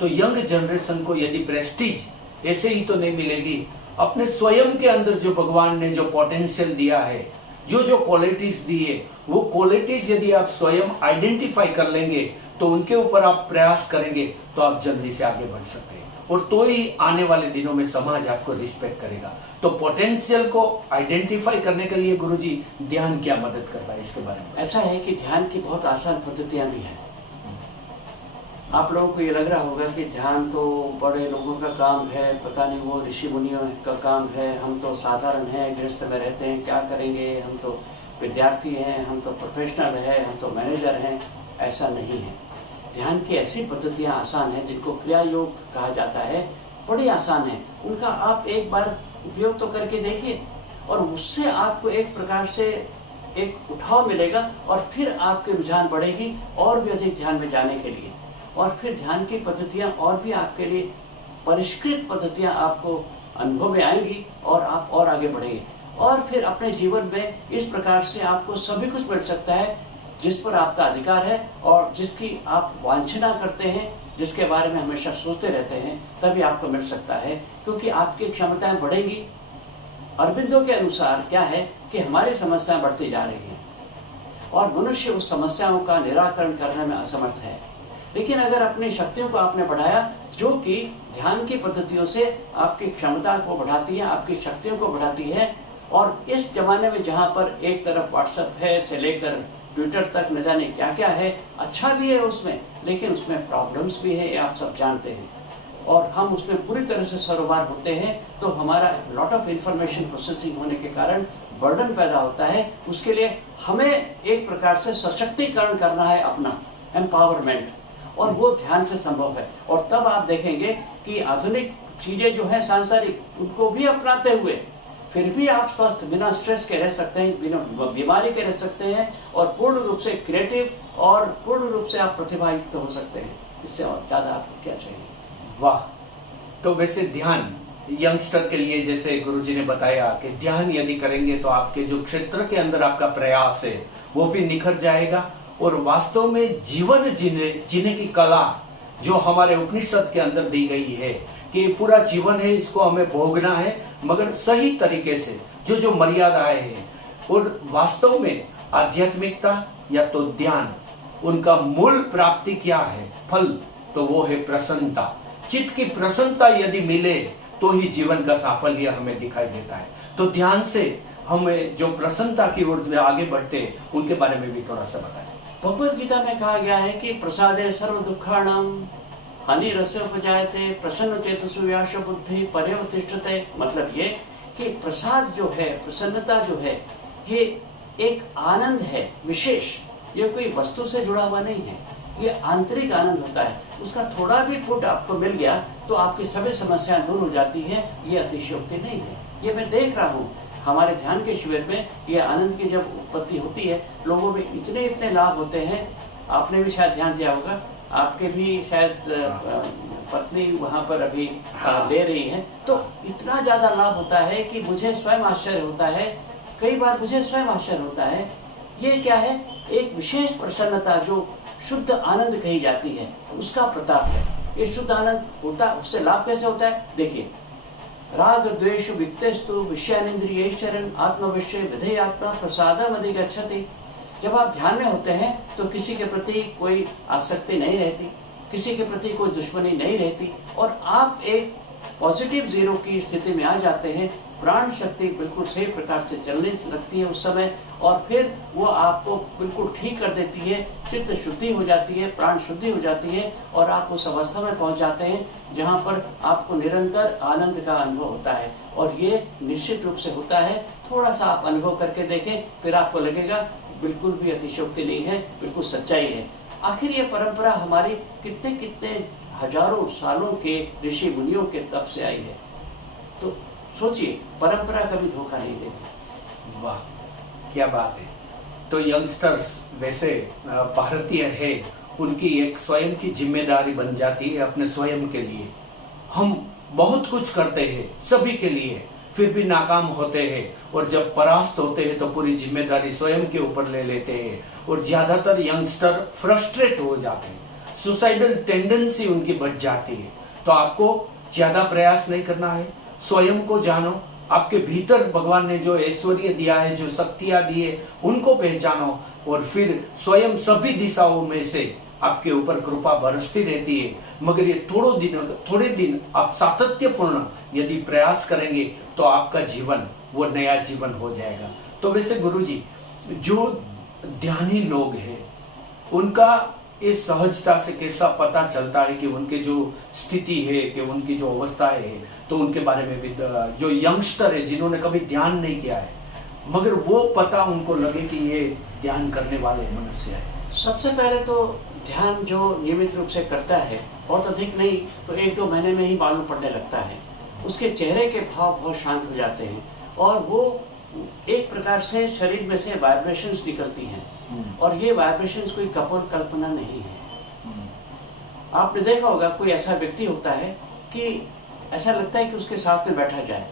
तो यंग जनरेशन को यदि प्रेस्टीज ऐसे ही तो नहीं मिलेगी, अपने स्वयं के अंदर जो भगवान ने जो पोटेंशियल दिया है, जो जो क्वालिटीज दी है, वो क्वालिटीज यदि आप स्वयं आइडेंटिफाई कर लेंगे, तो उनके ऊपर आप प्रयास करेंगे, तो आप जल्दी से आगे बढ़ सकते हैं। और तो ही आने वाले दिनों में समाज आपको रिस्पेक्ट करेगा। तो पोटेंशियल को आइडेंटिफाई करने के लिए गुरुजी ध्यान क्या मदद करता है, इसके बारे में? ऐसा है कि ध्यान की बहुत आसान पद्धतियां भी हैं। आप लोगों को ये लग रहा होगा कि ध्यान तो बड़े लोगों का काम है, पता नहीं वो ऋषि मुनियों का काम है, हम तो साधारण हैं, गृहस्थ में रहते हैं, क्या करेंगे, हम तो विद्यार्थी हैं, हम तो प्रोफेशनल हैं, हम तो मैनेजर हैं। ऐसा नहीं है। ध्यान की ऐसी पद्धतियां आसान हैं जिनको क्रिया योग कहा जाता है, बड़ी आसान है। उनका आप एक बार उपयोग तो करके देखिए, और उससे आपको एक प्रकार से एक उठाव मिलेगा, और फिर आपकी रुझान बढ़ेगी और भी अधिक ध्यान में जाने के लिए। और फिर ध्यान की पद्धतियां और भी आपके लिए परिष्कृत पद्धतियां आपको अनुभव में आएंगी, और आप और आगे बढ़ेंगे। और फिर अपने जीवन में इस प्रकार से आपको सभी कुछ मिल सकता है जिस पर आपका अधिकार है, और जिसकी आप वांछना करते हैं, जिसके बारे में हमेशा सोचते रहते हैं, तभी आपको मिल सकता है, क्योंकि आपकी क्षमताएं बढ़ेंगी। अरविंदो के अनुसार क्या है कि हमारी समस्याएं बढ़ती जा रही हैं, और मनुष्य उस समस्याओं का निराकरण करने में असमर्थ है। लेकिन अगर अपनी शक्तियों को आपने बढ़ाया, जो कि ध्यान की पद्धतियों से आपकी क्षमता को बढ़ाती है, आपकी शक्तियों को बढ़ाती है, और इस जमाने में जहाँ पर एक तरफ व्हाट्सएप है से लेकर ट्विटर तक, न जाने क्या क्या है, अच्छा भी है उसमें, लेकिन उसमें प्रॉब्लम्स भी है, आप सब जानते हैं। और हम उसमें पूरी तरह से सरोबार होते हैं, तो हमारा लॉट ऑफ इंफॉर्मेशन प्रोसेसिंग होने के कारण बर्डन पैदा होता है। उसके लिए हमें एक प्रकार से सशक्तिकरण करना है, अपना एम्पावरमेंट, और वो ध्यान से संभव है। और तब आप देखेंगे कि आधुनिक चीजें जो है सांसारिक, उनको भी अपनाते हुए फिर भी आप स्वस्थ, बिना स्ट्रेस के रह सकते हैं, बिना बीमारी के रह सकते हैं, और पूर्ण रूप से क्रिएटिव और पूर्ण रूप से आप प्रतिभायुक्त हो सकते हैं। इससे और ज्यादा आपको क्या चाहिए? वाह। तो वैसे ध्यान यंगस्टर के लिए, जैसे गुरुजी ने बताया कि ध्यान यदि करेंगे तो आपके जो क्षेत्र के अंदर आपका प्रयास है वो भी निखर जाएगा, और वास्तव में जीवन जीने की कला, जो हमारे उपनिषद के अंदर दी गई है कि पूरा जीवन है, इसको हमें भोगना है, मगर सही तरीके से, जो जो मर्यादाएं हैं। और वास्तव में आध्यात्मिकता या तो ध्यान, उनका मूल प्राप्ति क्या है, फल, तो वो है प्रसन्नता। चित्त की प्रसन्नता यदि मिले तो ही जीवन का साफल्य हमें दिखाई देता है। तो ध्यान से हमें जो प्रसन्नता की ओर आगे बढ़ते हैं, उनके बारे में भी थोड़ा सा बताएं। भगवद गीता में कहा गया है कि प्रसादे सर्व दुखाणाम हानि रसोपजायते प्रसन्न चेतसु व्यास बुद्धि पर्यवतिष्ठते। मतलब ये कि प्रसाद जो है, प्रसन्नता जो है, ये एक आनंद है विशेष। ये कोई वस्तु से जुड़ा हुआ नहीं है, ये आंतरिक आनंद होता है। उसका थोड़ा भी पुट आपको मिल गया तो आपकी सभी समस्याएं दूर हो जाती है। ये अतिशयोक्ति नहीं है, ये मैं देख रहा हूँ हमारे ध्यान के शिविर में। ये आनंद की जब उत्पत्ति होती है, लोगों में इतने लाभ होते हैं। आपने भी शायद ध्यान दिया होगा, आपके भी शायद पत्नी वहां पर अभी ले रही है, तो इतना ज्यादा लाभ होता है कि मुझे स्वयं आश्चर्य होता है। कई बार मुझे स्वयं आश्चर्य होता है। ये क्या है? एक विशेष प्रसन्नता जो शुद्ध आनंद कही जाती है, उसका प्रताप है। ये शुद्ध आनंद होता, उससे लाभ कैसे होता है? देखिए, राग द्वेष विक्तेस्तु विषयानिंद्रियैश्चरन् आत्मविषय विधेयात्मा प्रसादम अधिगच्छति। जब आप ध्यान में होते हैं तो किसी के प्रति कोई आसक्ति नहीं रहती, किसी के प्रति कोई दुश्मनी नहीं रहती, और आप एक पॉजिटिव जीरो की स्थिति में आ जाते हैं। प्राण शक्ति बिल्कुल सही प्रकार से चलने लगती है उस समय, और फिर वो आपको बिल्कुल ठीक कर देती है। चित्त शुद्धि हो जाती है, प्राण शुद्धि हो जाती है, और आप उस अवस्था में पहुंच जाते हैं जहां पर आपको निरंतर आनंद का अनुभव होता है। और ये निश्चित रूप से होता है। थोड़ा सा आप अनुभव करके देखें, फिर आपको लगेगा बिल्कुल भी अतिशयोक्ति नहीं है, बिल्कुल सच्चाई है। आखिर ये परंपरा हमारी कितने कितने हजारों सालों के ऋषि मुनियों के तप से आई है। तो सोचिए, परंपरा कभी धोखा नहीं देती। वाह, क्या बात है। तो यंगस्टर्स वैसे भारतीय है, उनकी एक स्वयं की जिम्मेदारी बन जाती है अपने स्वयं के लिए। हम बहुत कुछ करते हैं सभी के लिए, फिर भी नाकाम होते हैं, और जब परास्त होते हैं तो पूरी जिम्मेदारी स्वयं के ऊपर ले लेते हैं। और ज्यादातर यंगस्टर फ्रस्ट्रेट हो जाते हैं, सुसाइडल टेंडेंसी उनकी बढ़ जाती है। तो आपको ज्यादा प्रयास नहीं करना है, स्वयं को जानो। आपके भीतर भगवान ने जो ऐश्वर्य दिया है, जो शक्तियां दी है, उनको पहचानो, और फिर स्वयं सभी दिशाओं में से आपके ऊपर कृपा बरसती रहती है। मगर ये थोड़े दिन आप सातत्यपूर्ण यदि प्रयास करेंगे तो आपका जीवन वो नया जीवन हो जाएगा। तो वैसे गुरुजी, जो ध्यानी लोग हैं, उनका इस सहजता से कैसा पता चलता है कि उनके जो स्थिति है, कि उनकी जो अवस्थाएं है, तो उनके बारे में भी जो यंगस्टर है जिन्होंने कभी ध्यान नहीं किया है, मगर वो पता उनको लगे कि ये ध्यान करने वाले मनुष्य है। सबसे पहले तो ध्यान जो नियमित रूप से करता है, बहुत अधिक नहीं तो 1-2 महीने में ही मालूम पड़ने लगता है। उसके चेहरे के भाव बहुत शांत हो जाते हैं, और वो एक प्रकार से शरीर में से वाइब्रेशंस निकलती हैं। और ये वाइब्रेशंस कोई कपोल कल्पना नहीं है। आपने देखा होगा, कोई ऐसा व्यक्ति होता है कि ऐसा लगता है कि उसके साथ में बैठा जाए।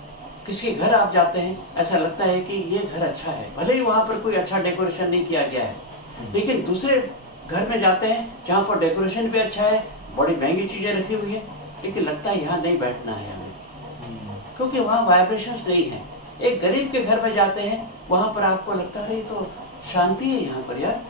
किसी के घर आप जाते हैं, ऐसा लगता है कि ये घर अच्छा है, भले ही वहां पर कोई अच्छा डेकोरेशन नहीं किया गया है, लेकिन दूसरे घर में जाते हैं जहाँ पर डेकोरेशन भी अच्छा है, बड़ी महंगी चीजें रखी हुई है, लेकिन लगता है यहाँ नहीं बैठना है हमें, क्योंकि वहाँ वाइब्रेशंस नहीं है। एक गरीब के घर में जाते हैं, वहां पर आपको लगता है तो शांति है यहाँ पर यार,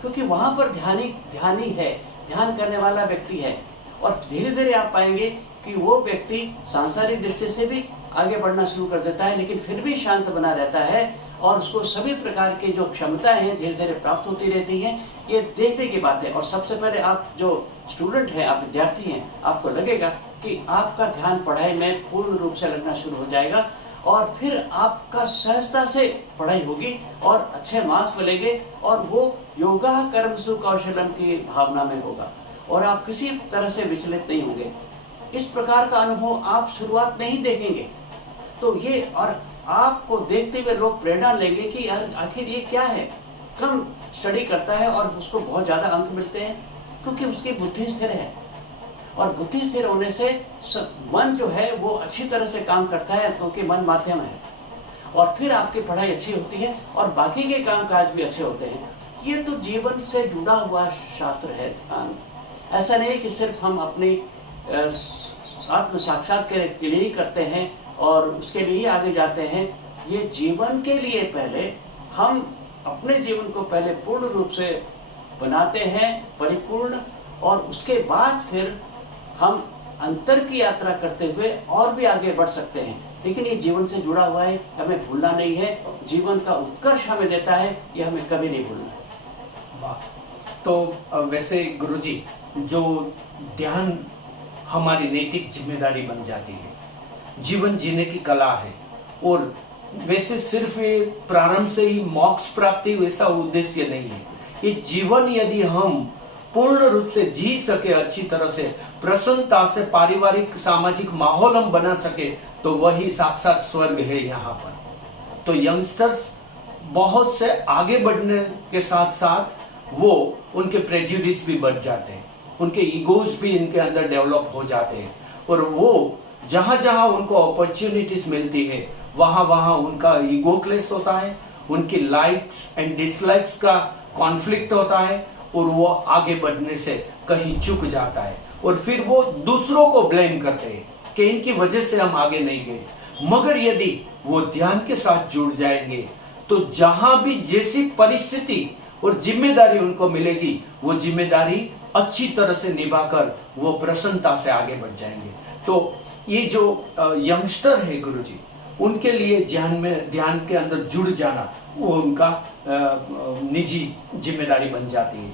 क्योंकि वहां पर ध्यानी है, ध्यान करने वाला व्यक्ति है। और धीरे धीरे आप पाएंगे कि वो व्यक्ति सांसारिक दृष्टि से भी आगे बढ़ना शुरू कर देता है, लेकिन फिर भी शांत बना रहता है, और उसको सभी प्रकार की जो क्षमताएं हैं धीरे धीरे प्राप्त होती रहती हैं। ये देखने की बात है। और सबसे पहले आप जो स्टूडेंट हैं, आप विद्यार्थी हैं, आपको लगेगा कि आपका ध्यान पढ़ाई में पूर्ण रूप से लगना शुरू हो जाएगा, और फिर आपका सहजता से पढ़ाई होगी और अच्छे मार्क्स मिलेंगे, और वो योगा कर्मसु कौशलम की भावना में होगा, और आप किसी तरह से विचलित नहीं होंगे। इस प्रकार का अनुभव आप शुरुआत में ही देखेंगे। तो ये, और आपको देखते हुए लोग प्रेरणा लेंगे कि यार आखिर ये क्या है। कम स्टडी करता है और उसको बहुत ज्यादा अंक मिलते हैं, क्योंकि उसकी बुद्धि स्थिर है, और बुद्धि स्थिर होने से मन जो है वो अच्छी तरह से काम करता है, क्योंकि मन माध्यम है, और फिर आपकी पढ़ाई अच्छी होती है और बाकी के काम काज भी अच्छे होते हैं। ये तो जीवन से जुड़ा हुआ शास्त्र है ध्यान। ऐसा नहीं कि सिर्फ हम अपनी आत्म साक्षात्कार के लिए ही करते हैं और उसके लिए ही आगे जाते हैं। ये जीवन के लिए पहले हम अपने जीवन को पहले पूर्ण रूप से बनाते हैं, परिपूर्ण, और उसके बाद फिर हम अंतर की यात्रा करते हुए और भी आगे बढ़ सकते हैं। लेकिन ये जीवन से जुड़ा हुआ है, हमें भूलना नहीं है। जीवन का उत्कर्ष हमें देता है, ये हमें कभी नहीं भूलना है। वाह। तो वैसे गुरुजी, जो ध्यान हमारी नैतिक जिम्मेदारी बन जाती है, जीवन जीने की कला है, और वैसे सिर्फ ये प्रारंभ से ही मोक्ष प्राप्ति वैसा उद्देश्य नहीं है। ये जीवन यदि हम पूर्ण रूप से जी सके, अच्छी तरह से, प्रसन्नता से पारिवारिक सामाजिक माहौल हम बना सके, तो वही साक्षात स्वर्ग है यहाँ पर। तो यंगस्टर्स बहुत से आगे बढ़ने के साथ साथ वो उनके प्रेजुडिस भी बढ़ जाते हैं, उनके ईगोज भी इनके अंदर डेवलप हो जाते हैं, और वो जहां जहां उनको अपॉर्चुनिटीज मिलती है वहां वहां उनका ईगो क्लेश होता है, उनकी लाइक्स एंड डिसलाइक्स का कॉन्फ्लिक्ट होता है, और वो आगे बढ़ने से कहीं चूक जाता है, और फिर वो दूसरों को ब्लेम करते हैं कि इनकी वजह से हम आगे नहीं गए। मगर यदि वो ध्यान के साथ जुड़ जाएंगे तो जहां भी जैसी परिस्थिति और जिम्मेदारी उनको मिलेगी, वो जिम्मेदारी अच्छी तरह से निभाकर वो प्रसन्नता से आगे बढ़ जाएंगे। तो ये जो यंगस्टर है गुरुजी, उनके लिए ध्यान के अंदर जुड़ जाना वो उनका निजी जिम्मेदारी बन जाती है।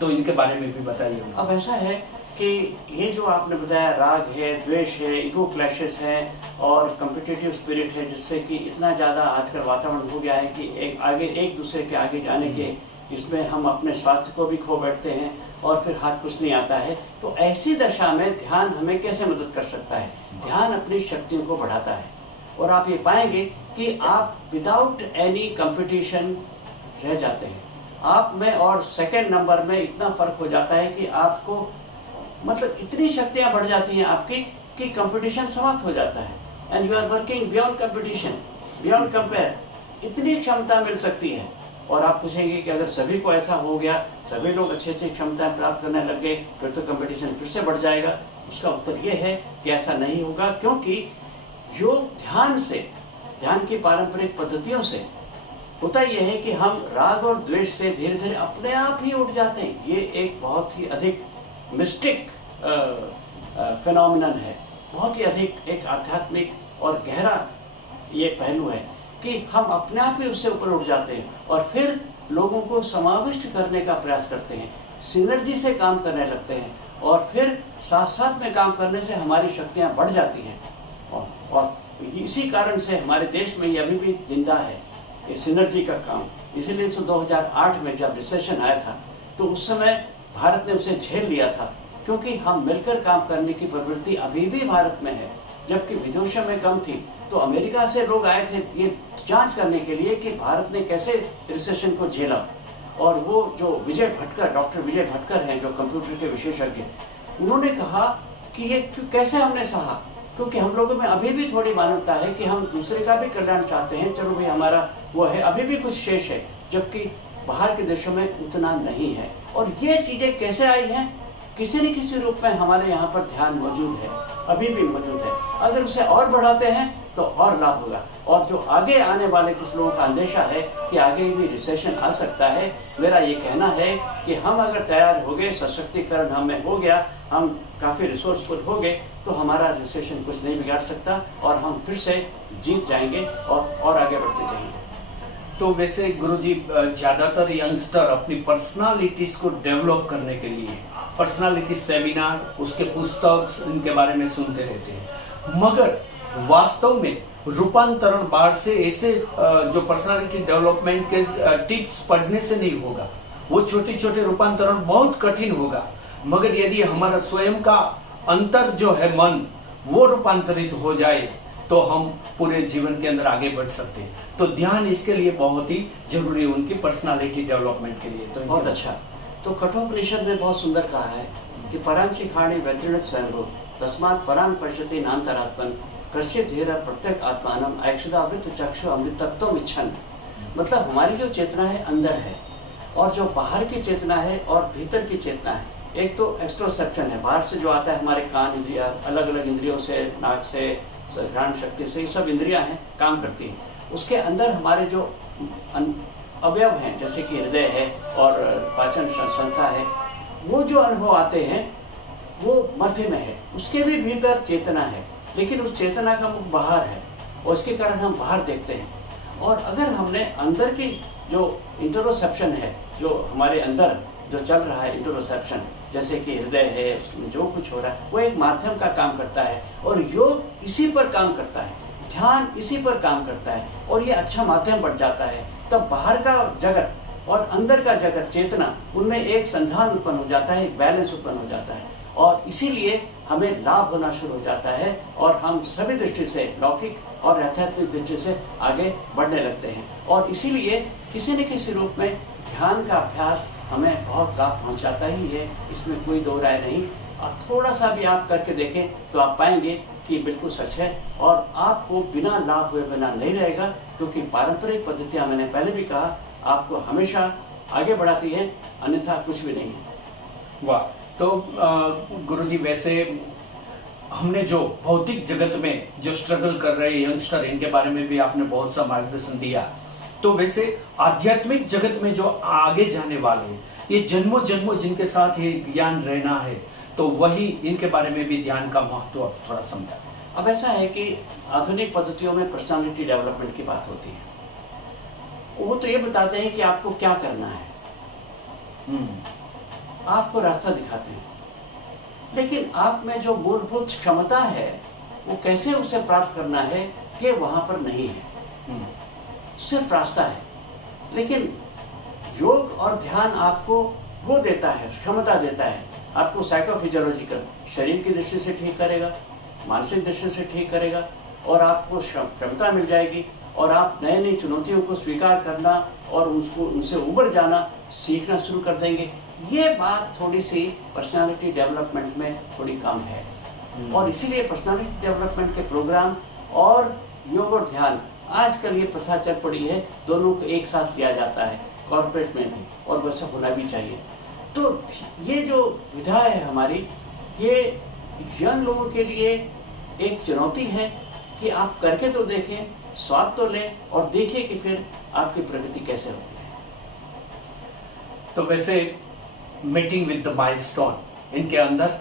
तो इनके बारे में भी बताइए। अब ऐसा है कि ये जो आपने बताया, राग है, द्वेष है, ईगो क्लैशेस है और कॉम्पिटिटिव स्पिरिट है, जिससे कि इतना ज्यादा आजकल वातावरण हो गया है कि एक दूसरे के आगे जाने के इसमें हम अपने स्वास्थ्य को भी खो बैठते हैं और फिर हाथ कुछ नहीं आता है। तो ऐसी दशा में ध्यान हमें कैसे मदद कर सकता है? ध्यान अपनी शक्तियों को बढ़ाता है, और आप ये पाएंगे कि आप विदाउट एनी कंपटीशन रह जाते हैं। आप में और सेकंड नंबर में इतना फर्क हो जाता है कि आपको मतलब इतनी शक्तियां बढ़ जाती हैं आपकी कि कंपटीशन समाप्त हो जाता है, and you are working beyond competition, beyond compare. इतनी क्षमता मिल सकती है। और आप पूछेंगे कि अगर सभी को ऐसा हो गया, सभी लोग अच्छी अच्छी क्षमताएं प्राप्त करने लग गए, फिर तो कंपटीशन फिर से बढ़ जाएगा। उसका उत्तर यह है कि ऐसा नहीं होगा, क्योंकि योग ध्यान से, ध्यान की पारंपरिक पद्धतियों से होता यह है कि हम राग और द्वेष से धीरे धीरे अपने आप ही उठ जाते हैं। ये एक बहुत ही अधिक मिस्टिक फिनोमिनन है, बहुत ही अधिक एक आध्यात्मिक और गहरा ये पहलू है कि हम अपने आप ही उससे ऊपर उठ जाते हैं और फिर लोगों को समाविष्ट करने का प्रयास करते हैं, सिनर्जी से काम करने लगते हैं, और फिर साथ साथ में काम करने से हमारी शक्तियां बढ़ जाती हैं। और इसी कारण से हमारे देश में ये अभी भी जिंदा है, ये सिनर्जी का काम। इसीलिए 2008 में जब रिसेशन आया था तो उस समय भारत ने उसे झेल लिया था, क्योंकि हम मिलकर काम करने की प्रवृत्ति अभी भी भारत में है, जबकि विदेशों में कम थी। तो अमेरिका से लोग आए थे ये जांच करने के लिए कि भारत ने कैसे रिसेशन को झेला। और वो जो विजय भटकर, डॉक्टर विजय भटकर हैं, जो कंप्यूटर के विशेषज्ञ, उन्होंने कहा कि ये कैसे हमने सहा, क्योंकि हम लोगों में अभी भी थोड़ी मानवता है कि हम दूसरे का भी कल्याण चाहते हैं, चलो भाई हमारा वो है, अभी भी कुछ शेष है, जबकि बाहर के देशों में उतना नहीं है। और ये चीजें कैसे आई हैं? किसी न किसी रूप में हमारे यहाँ पर ध्यान मौजूद है, अभी भी मौजूद है। अगर उसे और बढ़ाते हैं तो और लाभ होगा। और जो आगे आने वाले कुछ लोगों का अंदेशा है कि आगे भी रिसेशन आ सकता है, मेरा ये कहना है कि हम अगर तैयार हो गए, सशक्तिकरण हमें हो गया, हम काफी रिसोर्सफुल हो गए, तो हमारा रिसेशन कुछ नहीं बिगाड़ सकता और हम फिर से जीत जाएंगे और आगे बढ़ते जाएंगे। तो वैसे गुरुजी, ज्यादातर यंगस्टर अपनी पर्सनालिटीज को डेवलप करने के लिए पर्सनालिटी सेमिनार, उसके पुस्तक, इनके बारे में सुनते रहते हैं, मगर वास्तव में रूपांतरण बाहर से ऐसे जो पर्सनालिटी डेवलपमेंट के टिप्स पढ़ने से नहीं होगा। वो छोटे छोटे रूपांतरण बहुत कठिन होगा, मगर यदि हमारा स्वयं का अंतर जो है मन, वो रूपांतरित हो जाए तो हम पूरे जीवन के अंदर आगे बढ़ सकते हैं। तो ध्यान इसके लिए बहुत ही जरूरी है, उनकी पर्सनालिटी डेवलपमेंट के लिए। तो बहुत अच्छा। तो कठोपनिषद में बहुत सुंदर कहा है कि परांची खाणी व्यतिरिक्त स्वयं तस्मात् परान पश्यति नान्तरात्मन कश्चित् धीर प्रत्येक आत्मानम ऐक्षदावृत चक्षु अमृतत्वम इच्छन। मतलब हमारी जो चेतना है अंदर है, और जो बाहर की चेतना है और भीतर की चेतना है, एक तो एक्सट्रोसेप्शन है, बाहर से जो आता है हमारे कान इंद्रिया, अलग अलग इंद्रियों से, नाक से, घ्राण शक्ति से, ये सब इंद्रियां हैं, काम करती हैं। उसके अंदर हमारे जो अवयव हैं, जैसे कि हृदय है और पाचन संस्था है, वो जो अनुभव आते हैं वो मध्य में है। उसके भी भीतर चेतना है, लेकिन उस चेतना का मुख बाहर है और इसके कारण हम बाहर देखते हैं। और अगर हमने अंदर की जो इंटरोसेप्शन है, जो हमारे अंदर जो चल रहा है इंटरोसेप्शन, जैसे कि हृदय है, उसमें जो कुछ हो रहा है, वो एक माध्यम का काम करता है और योग इसी पर काम करता है, ध्यान इसी पर काम करता है और ये अच्छा माध्यम बन जाता है। तब बाहर का जगत और अंदर का जगत, चेतना, उनमें एक संधान उत्पन्न हो जाता है, एक बैलेंस उत्पन्न हो जाता है और इसीलिए हमें लाभ होना शुरू हो जाता है और हम सभी दृष्टि से, लौकिक और आध्यात्मिक दृष्टि से आगे बढ़ने लगते हैं। और इसीलिए किसी न किसी रूप में ध्यान का अभ्यास हमें बहुत लाभ पहुंचाता ही है, इसमें कोई दो राय नहीं। और थोड़ा सा भी आप करके देखें तो आप पाएंगे कि बिल्कुल सच है और आपको बिना लाभ हुए बिना नहीं रहेगा, क्योंकि पारंपरिक पद्धतियां, मैंने पहले भी कहा, आपको हमेशा आगे बढ़ाती है, अन्यथा कुछ भी नहीं है। वाह। तो गुरुजी, वैसे हमने जो भौतिक जगत में जो स्ट्रगल कर रहे यंगस्टर, इनके बारे में भी आपने बहुत सा मार्गदर्शन दिया। तो वैसे आध्यात्मिक जगत में जो आगे जाने वाले, ये जन्मों जन्मों जिनके साथ ये ज्ञान रहना है, तो वही इनके बारे में भी ध्यान का महत्व थोड़ा समझा। अब ऐसा है कि आधुनिक पद्धतियों में पर्सनालिटी डेवलपमेंट की बात होती है। वो तो ये बताते हैं कि आपको क्या करना है, आपको रास्ता दिखाते हैं, लेकिन आप में जो मूलभूत क्षमता है वो कैसे उसे प्राप्त करना है, ये वहां पर नहीं है। सिर्फ रास्ता है, लेकिन योग और ध्यान आपको वो देता है, क्षमता देता है। आपको साइकोफिजियोलॉजिकल, शरीर की दृष्टि से ठीक करेगा, मानसिक दृष्टि से ठीक करेगा और आपको क्षमता मिल जाएगी और आप नई नई चुनौतियों को स्वीकार करना और उनसे उबर जाना सीखना शुरू कर देंगे। ये बात थोड़ी सी पर्सनालिटी डेवलपमेंट में थोड़ी कम है और इसीलिए पर्सनालिटी डेवलपमेंट के प्रोग्राम और योग और ध्यान, आजकल ये प्रथा चल पड़ी है, दोनों को एक साथ लिया जाता है कॉर्पोरेट में भी, और वैसा होना भी चाहिए। तो ये जो विधा है हमारी, ये यंग लोगों के लिए एक चुनौती है कि आप करके तो देखें, स्वाद तो लें और देखिए कि फिर आपकी प्रगति कैसे होती है। तो वैसे मीटिंग विद द माइलस्टोन, इनके अंदर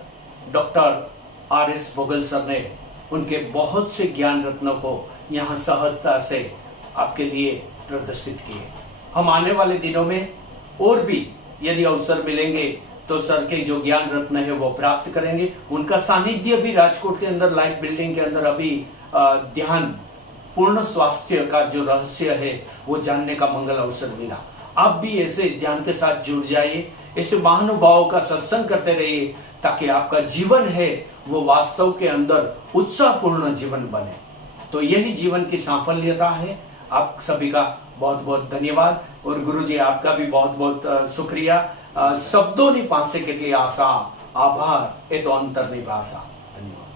डॉक्टर आर.एस. भोगल सर ने उनके बहुत से ज्ञान रत्नों को यहाँ सहजता से आपके लिए प्रदर्शित किए। हम आने वाले दिनों में और भी यदि अवसर मिलेंगे तो सर के जो ज्ञान रत्न है वो प्राप्त करेंगे। उनका सानिध्य भी राजकोट के अंदर लाइफ बिल्डिंग के अंदर अभी ध्यान पूर्ण स्वास्थ्य का जो रहस्य है वो जानने का मंगल अवसर मिला। आप भी ऐसे ध्यान के साथ जुड़ जाइए, ऐसे महानुभावों का सत्संग करते रहिए, ताकि आपका जीवन है वो वास्तव के अंदर उत्साहपूर्ण जीवन बने। तो यही जीवन की साफल्यता है। आप सभी का बहुत बहुत धन्यवाद और गुरुजी आपका भी बहुत बहुत शुक्रिया। शब्दों ની પાસે કેટલી આશા, આભાર એ તો અંતરની ભાષા। ધન્યવાદ।